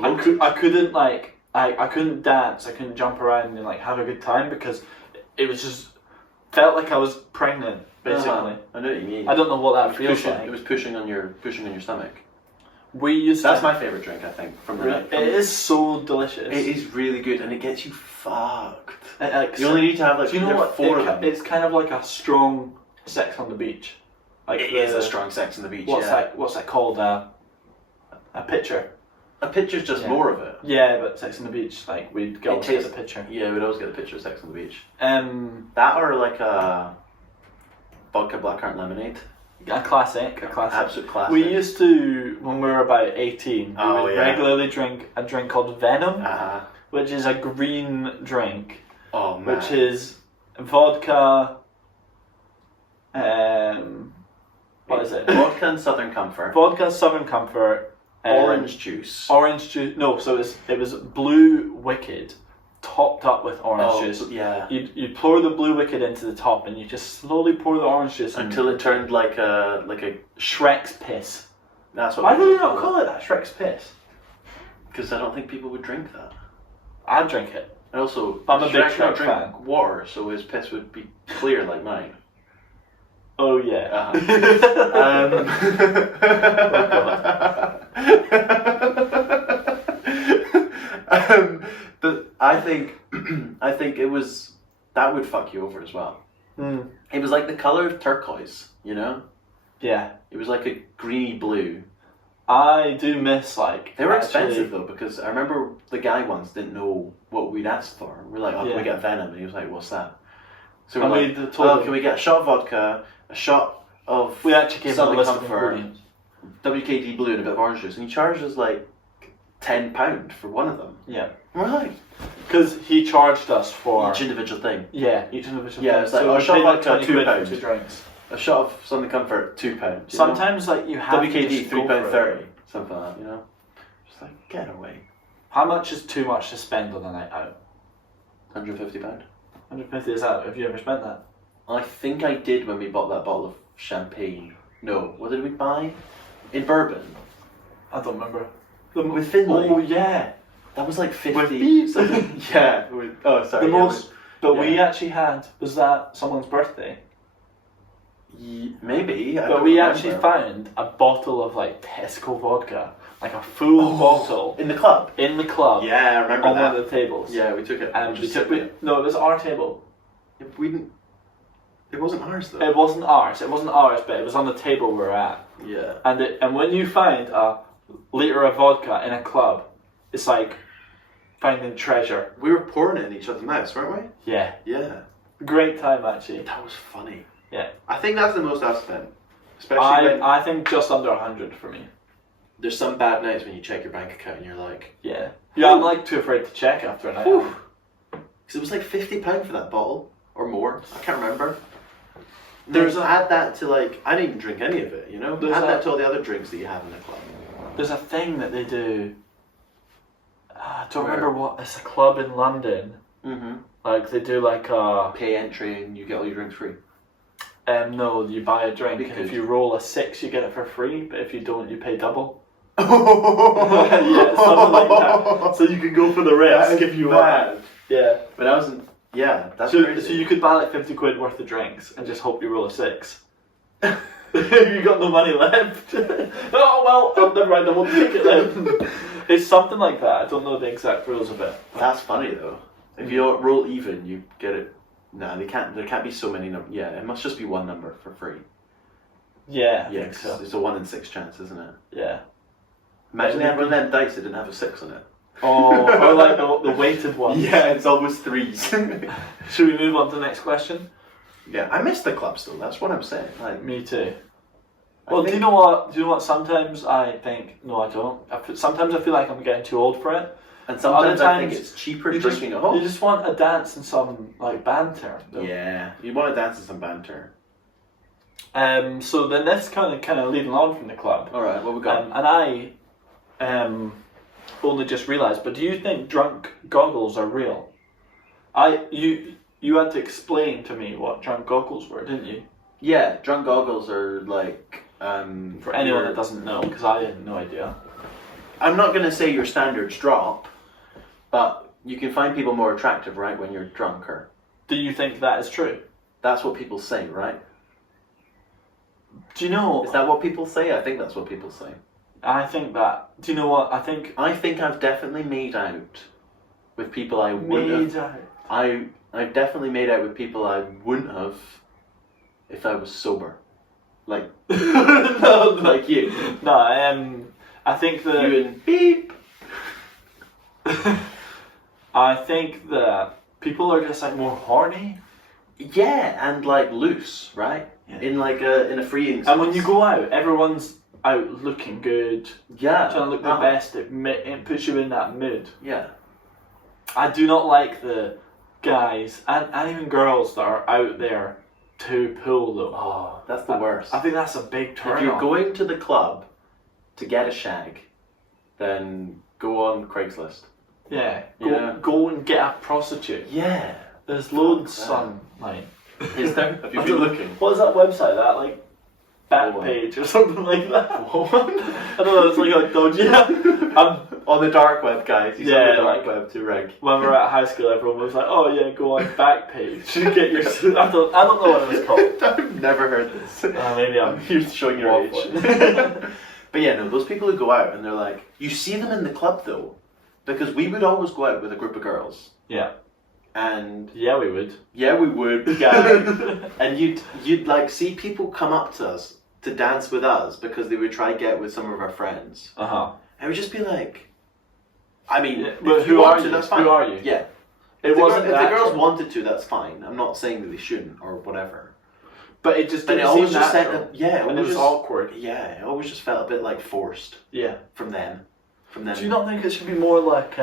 I couldn't like I couldn't dance. I couldn't jump around and like have a good time because it was just felt like I was pregnant basically. I know what you mean. I don't know what that It feels was pushing, like. it was pushing on your stomach. We used That's to. my favourite drink, I think, from the night. It is so delicious. It is really good, and it gets you fucked. Like, You only need to have like do you know what? 4 of them. It's kind of like a strong sex on the beach. Like It is a strong sex on the beach. What's that called? A pitcher. A pitcher's just Yeah. more of it. Yeah, but Sex on the Beach, like we'd go It get tastes- the picture. Yeah, we'd always get a picture of Sex on the Beach. A That or like a vodka blackcurrant lemonade. classic. Absolute classic. We used to, when we were about 18, we would yeah. regularly drink a drink called Venom, Uh-huh. which is a green drink, Oh man. which is vodka. What is it? Vodka and Southern Comfort. Vodka, Southern Comfort, Orange juice. orange juice. No, so it was Blue Wicked, topped up with orange juice. Yeah. You pour the Blue Wicked into the top, and you just slowly pour the orange juice in. Until it turned like a Shrek's piss. That's what. Why do they not call it that? Shrek's piss. Because I don't think people would drink that. I'd drink it. And also, I'm a big Shrek don't Shrek drink fan. water, so his piss would be clear like mine. Oh yeah. But I think it was that would fuck you over as well. Mm. It was like the color of turquoise, you know. Yeah. It was like a greeny blue. I do miss like. They were actually- expensive though, because I remember the guy once didn't know what we'd asked for. We're like, "Oh, can we get Venom?" And he was like, "What's that?" So And we're we like, told "Oh, him- can we get a shot of vodka, a shot of We actually gave him a Southern list of Comfort, ingredients. WKD blue, and a bit of orange juice?" And he charged us like £10 for one of them. Yeah. And we're like, Because he charged us for each individual thing. each individual. Yeah, thing. it's like, so oh, we shot paid like vodka, 20 quid for £2. 2 drinks. A shot of Southern Comfort, £2. Sometimes like you have to WKD just go for it. £3.30, something like that. You know, just like get away. How much is too much to spend on a night out? £150. 150 is that? Have you ever spent that? I think I did when we bought that bottle of champagne. No, what did we buy? In bourbon. I don't remember. With Finlay. Oh yeah. That was like 50 With beef. something. Yeah. Oh, sorry. The yeah, most that we yeah. actually had was that someone's birthday. maybe. I But don't we remember. actually found a bottle of like Tesco vodka, like a full bottle in the club. in the club. Yeah, I remember on that. one of the tables. Yeah, we took it. And we just took sipped it. No, it was our table. We didn't. It wasn't ours though. It wasn't ours. It wasn't ours, but it was on the table we were at. Yeah. And when you find a liter of vodka in a club, it's like finding treasure. We were pouring it in each other's mouths, weren't we? Yeah, Yeah. great time actually. That was funny. Yeah. I think that's the most I've spent. Especially when I think just under 100 for me. there's some bad nights when you check your bank account and you're like, Yeah. Yeah, I'm like too afraid to check after a night. whew. out. Because it was like £50 for that bottle or more. I can't remember. There's Add that to like, I didn't even drink any of it, you know? There's Add a- that to all the other drinks that you have in the club. There's a thing that they do. I don't Where? remember what. It's a club in London. Mm-hmm. Like they do like a. Pay entry and you get all your drinks free. No, you buy a drink, and Because- if you roll a 6, you get it for free. But if you don't, you pay double. Yeah, something like that. So you can go for the risk if you want. Yeah. But I wasn't. Yeah, that's So crazy. you could buy like 50 quid worth of drinks and just hope you roll a 6. You got no money left. Oh well, never mind. I won't take it then. It's something like that. I don't know the exact rules of it. That's funny though. If you roll even, you get it. No, they can't. There can't be so many numbers. Yeah, it must just be one number for free. Yeah, I Yeah, think so. it's a 1 in 6 chance, isn't it? Yeah. Imagine they had one of them dice that didn't have a 6 on it. Oh, or like the weighted ones. Yeah, it's always 3s. Should we move on to the next question? Yeah, I miss the clubs though. That's what I'm saying. Like, Me too. I Well, think- do you know what? Do you know what? Sometimes I think no, I don't. Sometimes I feel like I'm getting too old for it. and sometimes other I think times it's cheaper You drinking at home. You just want a dance and some like banter. Though. Yeah, you want to dance and some banter. So then this kind of leading on from the club. All right, what we got? And I only just realised, but do you think drunk goggles are real? You had to explain to me what drunk goggles were, didn't you? Yeah, drunk goggles are like. For anyone that doesn't know, because I had no idea. I'm not going to say your standards drop, but you can find people more attractive, right, when you're drunker. Do you think that is true? That's what people say, right? Do you know? Is that what people say? I think that's what people say. I think that. Do you know what? I think. I think I've definitely made out with people I wouldn't have. I've definitely made out with people I wouldn't have if I was sober. Like, no, like you. No, I think that. You and beep. I think that people are just like more horny. Yeah, and like loose, right? Yeah. In like in a freeing. And when sense. you go out, everyone's out looking good, yeah, trying to look their best. It puts you in that mood. Yeah. I do not like the guys and even girls that are out there to pull though. Oh, that's the worst. I think that's a big turn If you're on. going to the club to get a shag, then go on Craigslist. Yeah, Yeah. go and get a prostitute. Yeah. There's loads that. online. Is there? Have you I been don't- looking? What is that website? That like Backpage or something like that. I don't know. It's like a dodgy. On the dark web, guys. He's Yeah, on the dark like- web to reg. When we were at high school, everyone was like, "Oh yeah, go on Backpage to get your." I don't know what it was called. I've never heard this. Maybe I'm You're showing your age. waffling. But yeah, no, those people who go out and they're like, you see them in the club though, because we would always go out with a group of girls, Yeah. and Yeah, we would. yeah, we would, yeah, and you'd like see people come up to us to dance with us because they would try get with some of our friends, Uh-huh. and we'd just be like, I mean, Yeah, but if who want are to, you? That's fine. Who are you? Yeah. It If the wasn't if the that girls true. wanted to, that's fine. I'm not saying that they shouldn't or whatever. But it just But it didn't always seem just natural. yeah, and it was just, awkward. yeah, it always just felt a bit like forced Yeah. from them. Do you not think it should be more like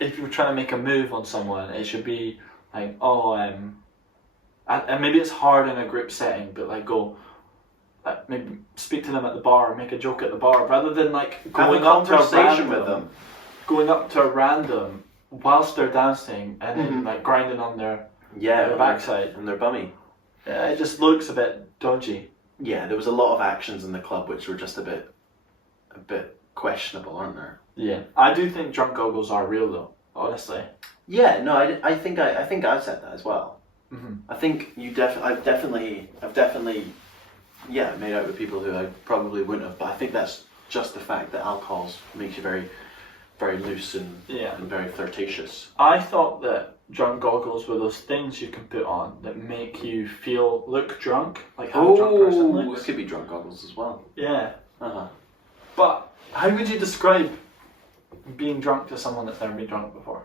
if you were trying to make a move on someone, it should be like, and maybe it's hard in a group setting, but like go, like maybe speak to them at the bar, make a joke at the bar, rather than like have going a up to a conversation random, with them? going up to a random whilst they're dancing and then Mhm. like grinding on their Yeah, backside. and their bummy. Yeah, it just looks a bit dodgy. Yeah, there was a lot of actions in the club which were just a bit questionable, aren't there? Yeah, I do think drunk goggles are real though. Honestly. Yeah, no, I think I've said that as well. Mm-hmm. I think I've definitely, yeah, made out with people who I probably wouldn't have. But I think that's just the fact that alcohol makes you very, very loose and Yeah. and very flirtatious. I thought that drunk goggles were those things you can put on that make you look drunk, like how a drunk person It looks. could be drunk goggles as well. Yeah, Uh-huh. but how would you describe being drunk to someone that's never been drunk before?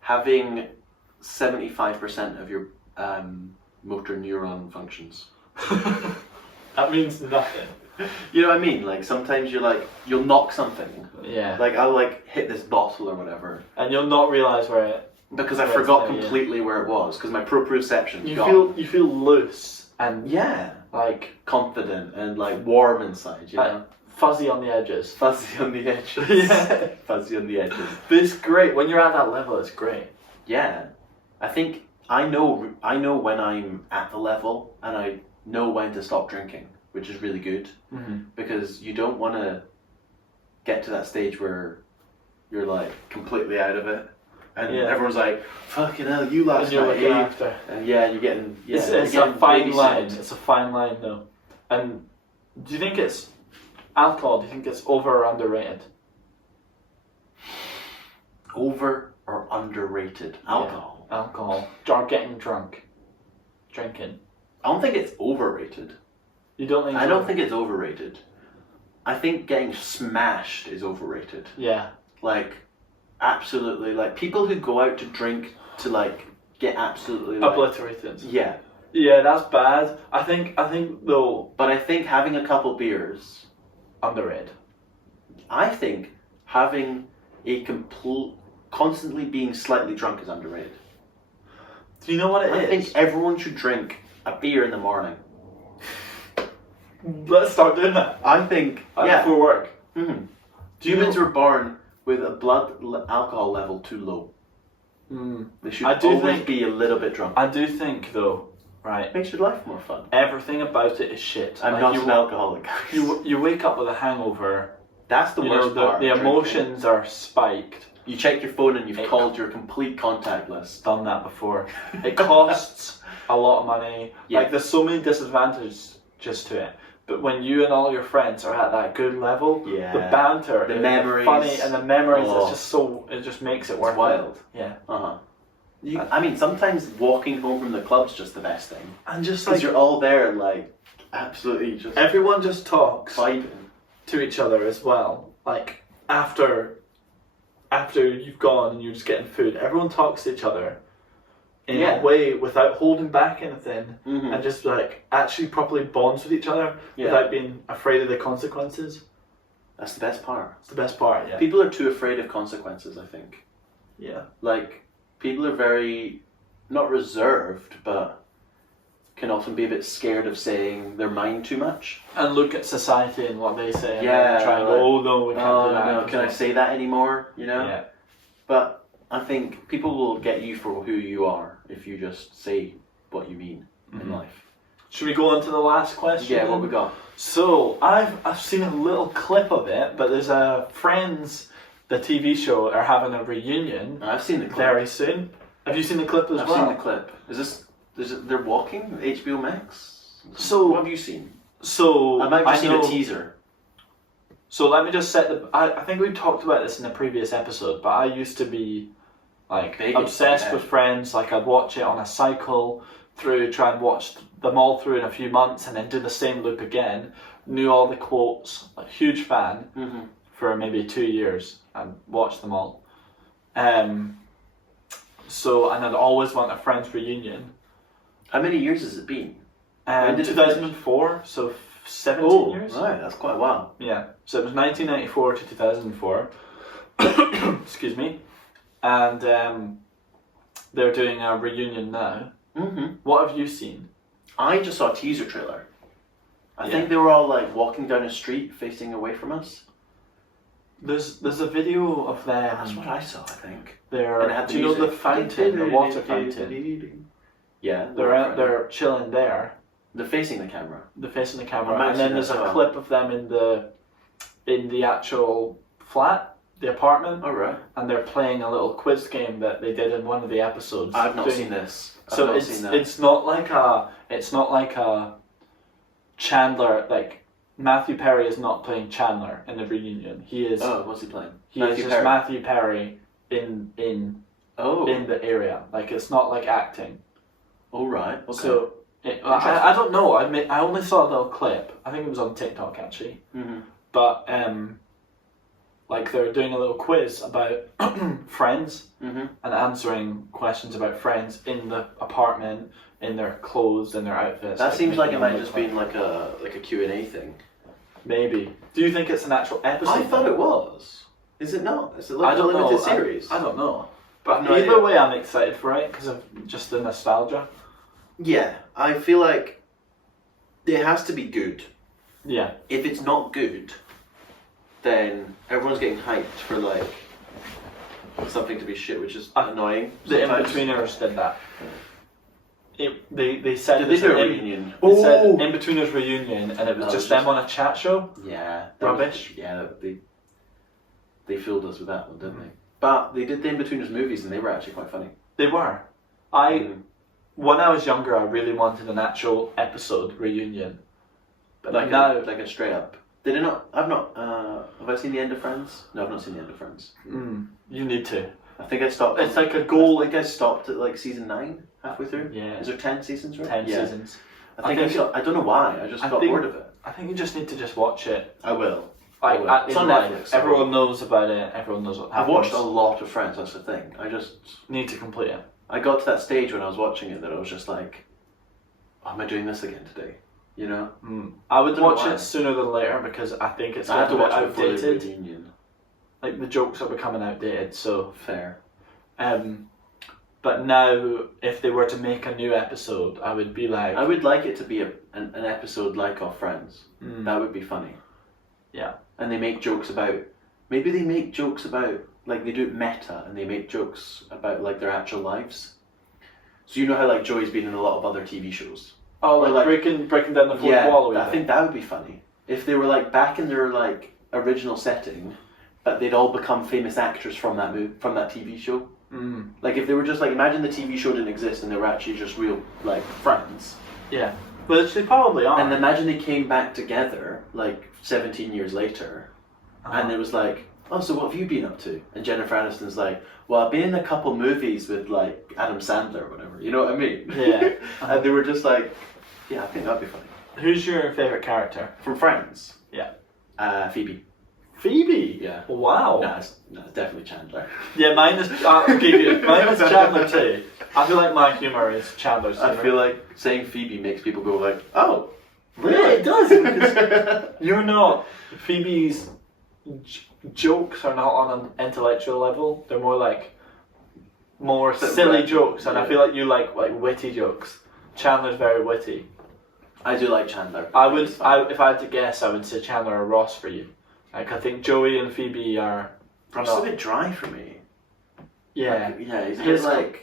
Having 75% of your motor neuron functions. That means nothing. You know what I mean? Like sometimes you'll knock something. Yeah, Like I'll hit this bottle or whatever and you'll not realise where it. because I Right, forgot yeah. completely where it was because my proprioception's You gone. feel loose and Yeah, like confident and like warm inside. You know, fuzzy on the edges. fuzzy on the edges. Yeah. Fuzzy on the edges. But it's great when you're at that level. It's great. Yeah, I think I know when I'm at the level, and I know when to stop drinking, which is really good, because you don't want to get to that stage where you're like completely out of it, and everyone's like, "Fucking hell, you last night." After. And you're getting. Yeah, it's a fine line. It's a fine line, though. And do you think it's alcohol? Do you think it's over or underrated? Over or underrated alcohol? Yeah, alcohol. Or getting drunk. Drinking. I don't think it's overrated. You don't think? I don't think it's overrated. I think getting smashed is overrated. Yeah. Like, absolutely. Like, people who go out to drink to, like, get absolutely, like... Obliterated. Yeah. Yeah, that's bad. I think though... But I think having a couple beers... Underrated. I think having a constantly being slightly drunk is underrated. Do you know what it is? I think everyone should drink a beer in the morning. Let's start doing that. I think, yeah. Before work. Mm-hmm. Humans were born with a blood alcohol level too low. They should always be a little bit drunk. I do think, though, right? Makes your life more fun. Everything about it is shit. I'm not an alcoholic. You wake up with a hangover. That's the worst part. The emotions are spiked. You check your phone and you've called your complete contact list. Done that before. It costs a lot of money. Yeah. Like, there's so many disadvantages just to it. But when you and all your friends are at that good level, the banter, the memories, funny, and the memories, it's just so, it just makes it worth it. Wild. Yeah. I mean, sometimes walking home from the club's just the best thing. And just because you're all there, like, absolutely just... Everyone just talks vibing to each other as well. Like, after you've gone and you're just getting food, everyone talks to each other in a way without holding back anything, and just like actually properly bonds with each other without being afraid of the consequences. That's the best part. It's the best part, yeah. People are too afraid of consequences, I think. Yeah. Like, people are very, not reserved, but can often be a bit scared of saying their mind too much. And look at society and what they say, and then try and go, oh no, we can't do that. No, can I say that anymore? You know? Yeah. But I think people will get you for who you are if you just say what you mean in life. Should we go on to the last question? Yeah, what we got? So, I've seen a little clip of it, but there's a Friends, the TV show, are having a reunion. I've seen the clip. Very soon. Have you seen the clip as well? I've seen the clip. They're walking? HBO Max? So, what have you seen? So, I might have seen a teaser. So let me just set I think we talked about this in a previous episode, but I used to be like obsessed with Friends. Like, I'd watch it on a cycle through, try and watch them all through in a few months, and then do the same loop again. Knew all the quotes. Like, huge fan for maybe 2 years, and watched them all. So, and I'd always want a Friends reunion. How many years has it been? 2004, so 17 years. Right, that's quite a while. Yeah, so it was 1994 to 2004. Excuse me. And they're doing a reunion now. What have you seen? I just saw a teaser trailer. I think they were all like walking down a street facing away from us. There's a video of them. That's what I saw, I think. Do you know the fountain, the water fountain? Yeah. They're chilling there. They're facing the camera. And then there's a clip of them in the actual flat, the apartment. Oh, right. And they're playing a little quiz game that they did in one of the episodes. I've not seen this. It's not like a Chandler, like Matthew Perry is not playing Chandler in the reunion. He is. Oh, what's he playing? He is just Matthew Perry in the area. Like, it's not like acting. Oh, right. Okay. So I don't know. I only saw a little clip. I think it was on TikTok actually. But like, they're doing a little quiz about Friends and answering questions about Friends in the apartment, in their clothes, in their outfits. That seems like it might just be like a Q&A thing. Maybe. Do you think it's an actual episode? I thought it was. Is it not? Is it like a limited series? I don't know. But either way, I'm excited for it because of just the nostalgia. Yeah, I feel like it has to be good. Yeah. If it's not good, then everyone's getting hyped for like something to be shit, which is annoying. The In-Betweeners did that. they said Did they do a reunion? They said In-Betweeners reunion, and it was just them on a chat show. Yeah. Rubbish. They fooled us with that one, didn't they? But they did the In-Betweeners movies, and they were actually quite funny. They were. When I was younger, I really wanted an actual episode reunion. But like now, like a straight up. Did it not? I've not. Have I seen the end of Friends? No, I've not seen the end of Friends. You need to. I think I stopped. It's like a goal. I think I stopped at like season 9, halfway through. Yeah. Is there 10 seasons? Right? 10 seasons. I don't know why. I just got bored of it. I think you just need to just watch it. I will. It's on Netflix. Everyone knows about it. Everyone knows what happens. I've watched a lot of Friends. That's the thing. I just need to complete it. I got to that stage when I was watching it that I was just like, oh, am I doing this again today? You know? I would watch it sooner than later because I think it's I have to watch outdated. it before the reunion. Like the jokes are becoming outdated, so fair. But now, if they were to make a new episode, I would be like, I would like it to be an episode like of Friends. That would be funny. Yeah. And they make jokes about. Maybe they make jokes about, like they do it meta, and they make jokes about like their actual lives. So you know how like Joey's been in a lot of other TV shows. Oh, like breaking down the fourth wall. I think that would be funny if they were like back in their like original setting, but they'd all become famous actors from that TV show. Like if they were just like, imagine the TV show didn't exist and they were actually just real like friends. Yeah, but they probably are. And imagine they came back together like 17 years later, and it was like, oh, so what have you been up to? And Jennifer Aniston's like, well, I've been in a couple movies with like Adam Sandler or whatever. You know what I mean? Yeah. And they were just like, yeah, I think that'd be funny. Who's your favourite character from Friends? Yeah. Phoebe. Phoebe? Yeah. Wow. No, it's definitely Chandler. Yeah, mine is Mine is Chandler too. I feel like my humour is Chandler's humour. I feel like saying Phoebe makes people go like, oh, really? Yeah, it does. Because you're not. Phoebe's jokes are not on an intellectual level. They're more silly jokes, and I feel like you like witty jokes. Chandler's very witty. I do like Chandler. If I had to guess, I would say Chandler or Ross for you. Like I think Joey and Phoebe are. Ross is a bit dry for me. Yeah.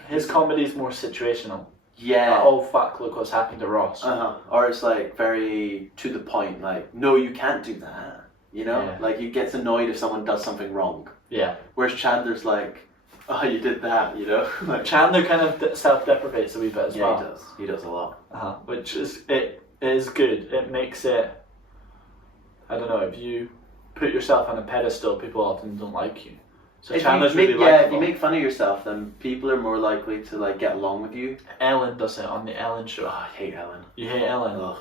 His comedy's more situational. Yeah. Oh fuck! Look what's happened to Ross. Or it's like very to the point. Like, no, you can't do that. You know, like he gets annoyed if someone does something wrong. Yeah. Whereas Chandler's like, oh, you did that. You know. Like, Chandler kind of self-deprecates a wee bit as well. Yeah, he does. He does a lot. Which is good. It makes it. I don't know, if you put yourself on a pedestal, people often don't like you. So Chandler's really likable. Yeah, if you make fun of yourself, then people are more likely to like get along with you. Ellen does it on the Ellen show. Oh, I hate Ellen. You hate Ellen? Ugh.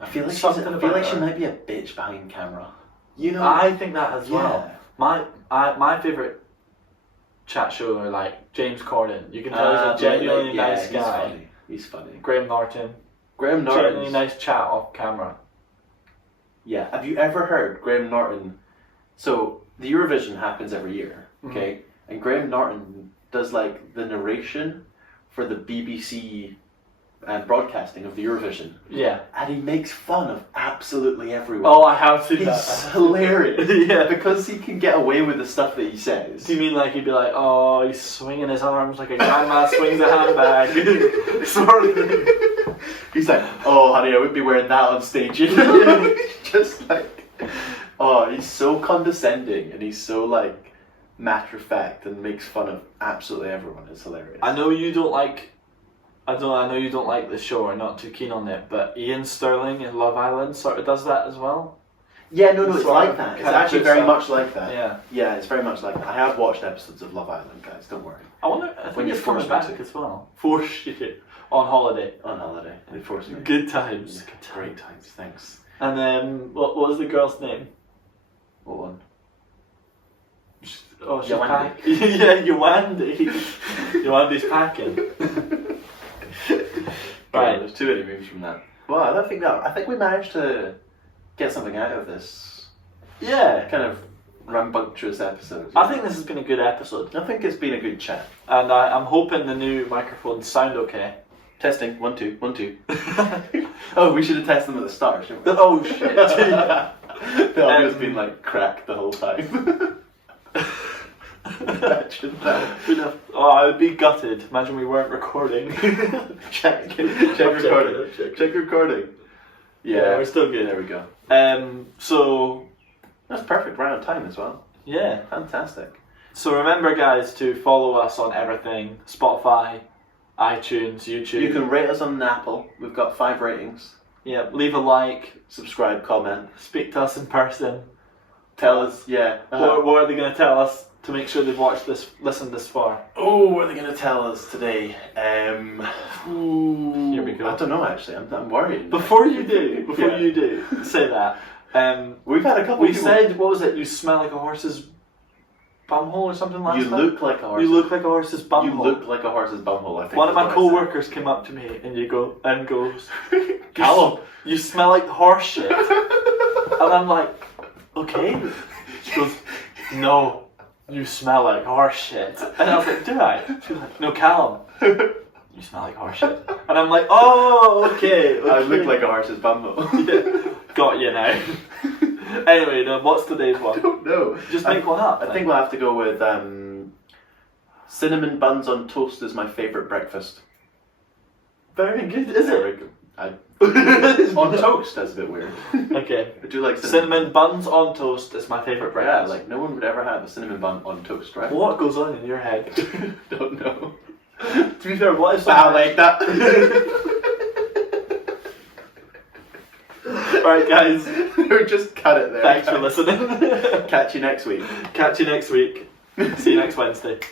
I feel like she might be a bitch behind camera. You know? I think that as well. My favourite chat show are like James Corden. You can tell he's a genuinely nice guy. He's funny. Graham Norton. Genuinely nice chat off camera. Yeah. Have you ever heard Graham Norton? So the Eurovision happens every year, okay? And Graham Norton does like the narration for the BBC broadcasting of the Eurovision. Yeah. And he makes fun of absolutely everyone. Oh, I have seen that. It's hilarious. Yeah. Because he can get away with the stuff that he says. Do you mean like he'd be like, oh, he's swinging his arms like a grandma swings a handbag? Sort of thing. He's like, oh, honey, I wouldn't be wearing that on stage. You know? Just like, oh, he's so condescending and he's so like matter of fact and makes fun of absolutely everyone. It's hilarious. I know you don't like the show or not too keen on it, but Ian Sterling in Love Island sort of does that as well. Yeah, no, it's like that. It's actually very much like that. Yeah. Yeah, it's very much like that. I have watched episodes of Love Island, guys, don't worry. I think it's coming back as well. Force you on holiday. On holiday. They forced me. Good times. Yeah, great times, thanks. And then, what was the girl's name? What one? Oh, she's Yawandi. packing. Yeah, Yawandi. Yawandi's packing. Right. There's too many moves from that. Well, I think we managed to get something out of this. Yeah. Kind of rambunctious episode. I think this has been a good episode. I think it's been a good chat. And I'm hoping the new microphones sound okay. Testing, 1 2 1 2. Oh, we should have tested them at the start, shouldn't we? Oh shit. The audio's been like cracked the whole time. Imagine that. Oh, I would be gutted. Imagine we weren't recording. Check recording. Check recording. Yeah, we're still good. There we go. So That's perfect. Right on time as well. yeah. Fantastic. So remember, guys, to follow us on everything: Spotify, iTunes, YouTube. You can rate us on Apple. We've got 5 ratings. Yeah, leave a like. Subscribe, comment. Speak to us in person. Tell us, What are they going to tell us to make sure they've listened this far? Oh, what are they going to tell us today? Here we go. I don't know, actually. I'm worried. Before you do, say that. We've had a couple We people... said, what was it? You smell like a horse's bumhole or something last You time? look like a horse. You look like a horse's bumhole. You look like a horse's bumhole, I think. One of my is what I co-workers came up to me and goes, said. Calum. you smell like horse shit. And I'm like, okay. She goes, no, you smell like horse shit. And I was like, do I? She was like, no, Calum, you smell like horse shit. And I'm like, oh, okay. I look like a horse's bumhole. Yeah, got you now. Anyway, no, what's today's one? I don't know. Just make one up. I think we'll have to go with cinnamon buns on toast is my favourite breakfast. Very good, is There it? we go. On toast, that's a bit weird. Okay. I do like Cinnamon buns on toast is my favourite Yeah, breakfast. like no one would ever have a cinnamon bun on toast, right? What goes on in your head? Don't know. To be fair, what if Bow someone... like that. Alright, guys. Just cut it there. Thanks for listening. Catch you next week. Catch you next week. See you next Wednesday.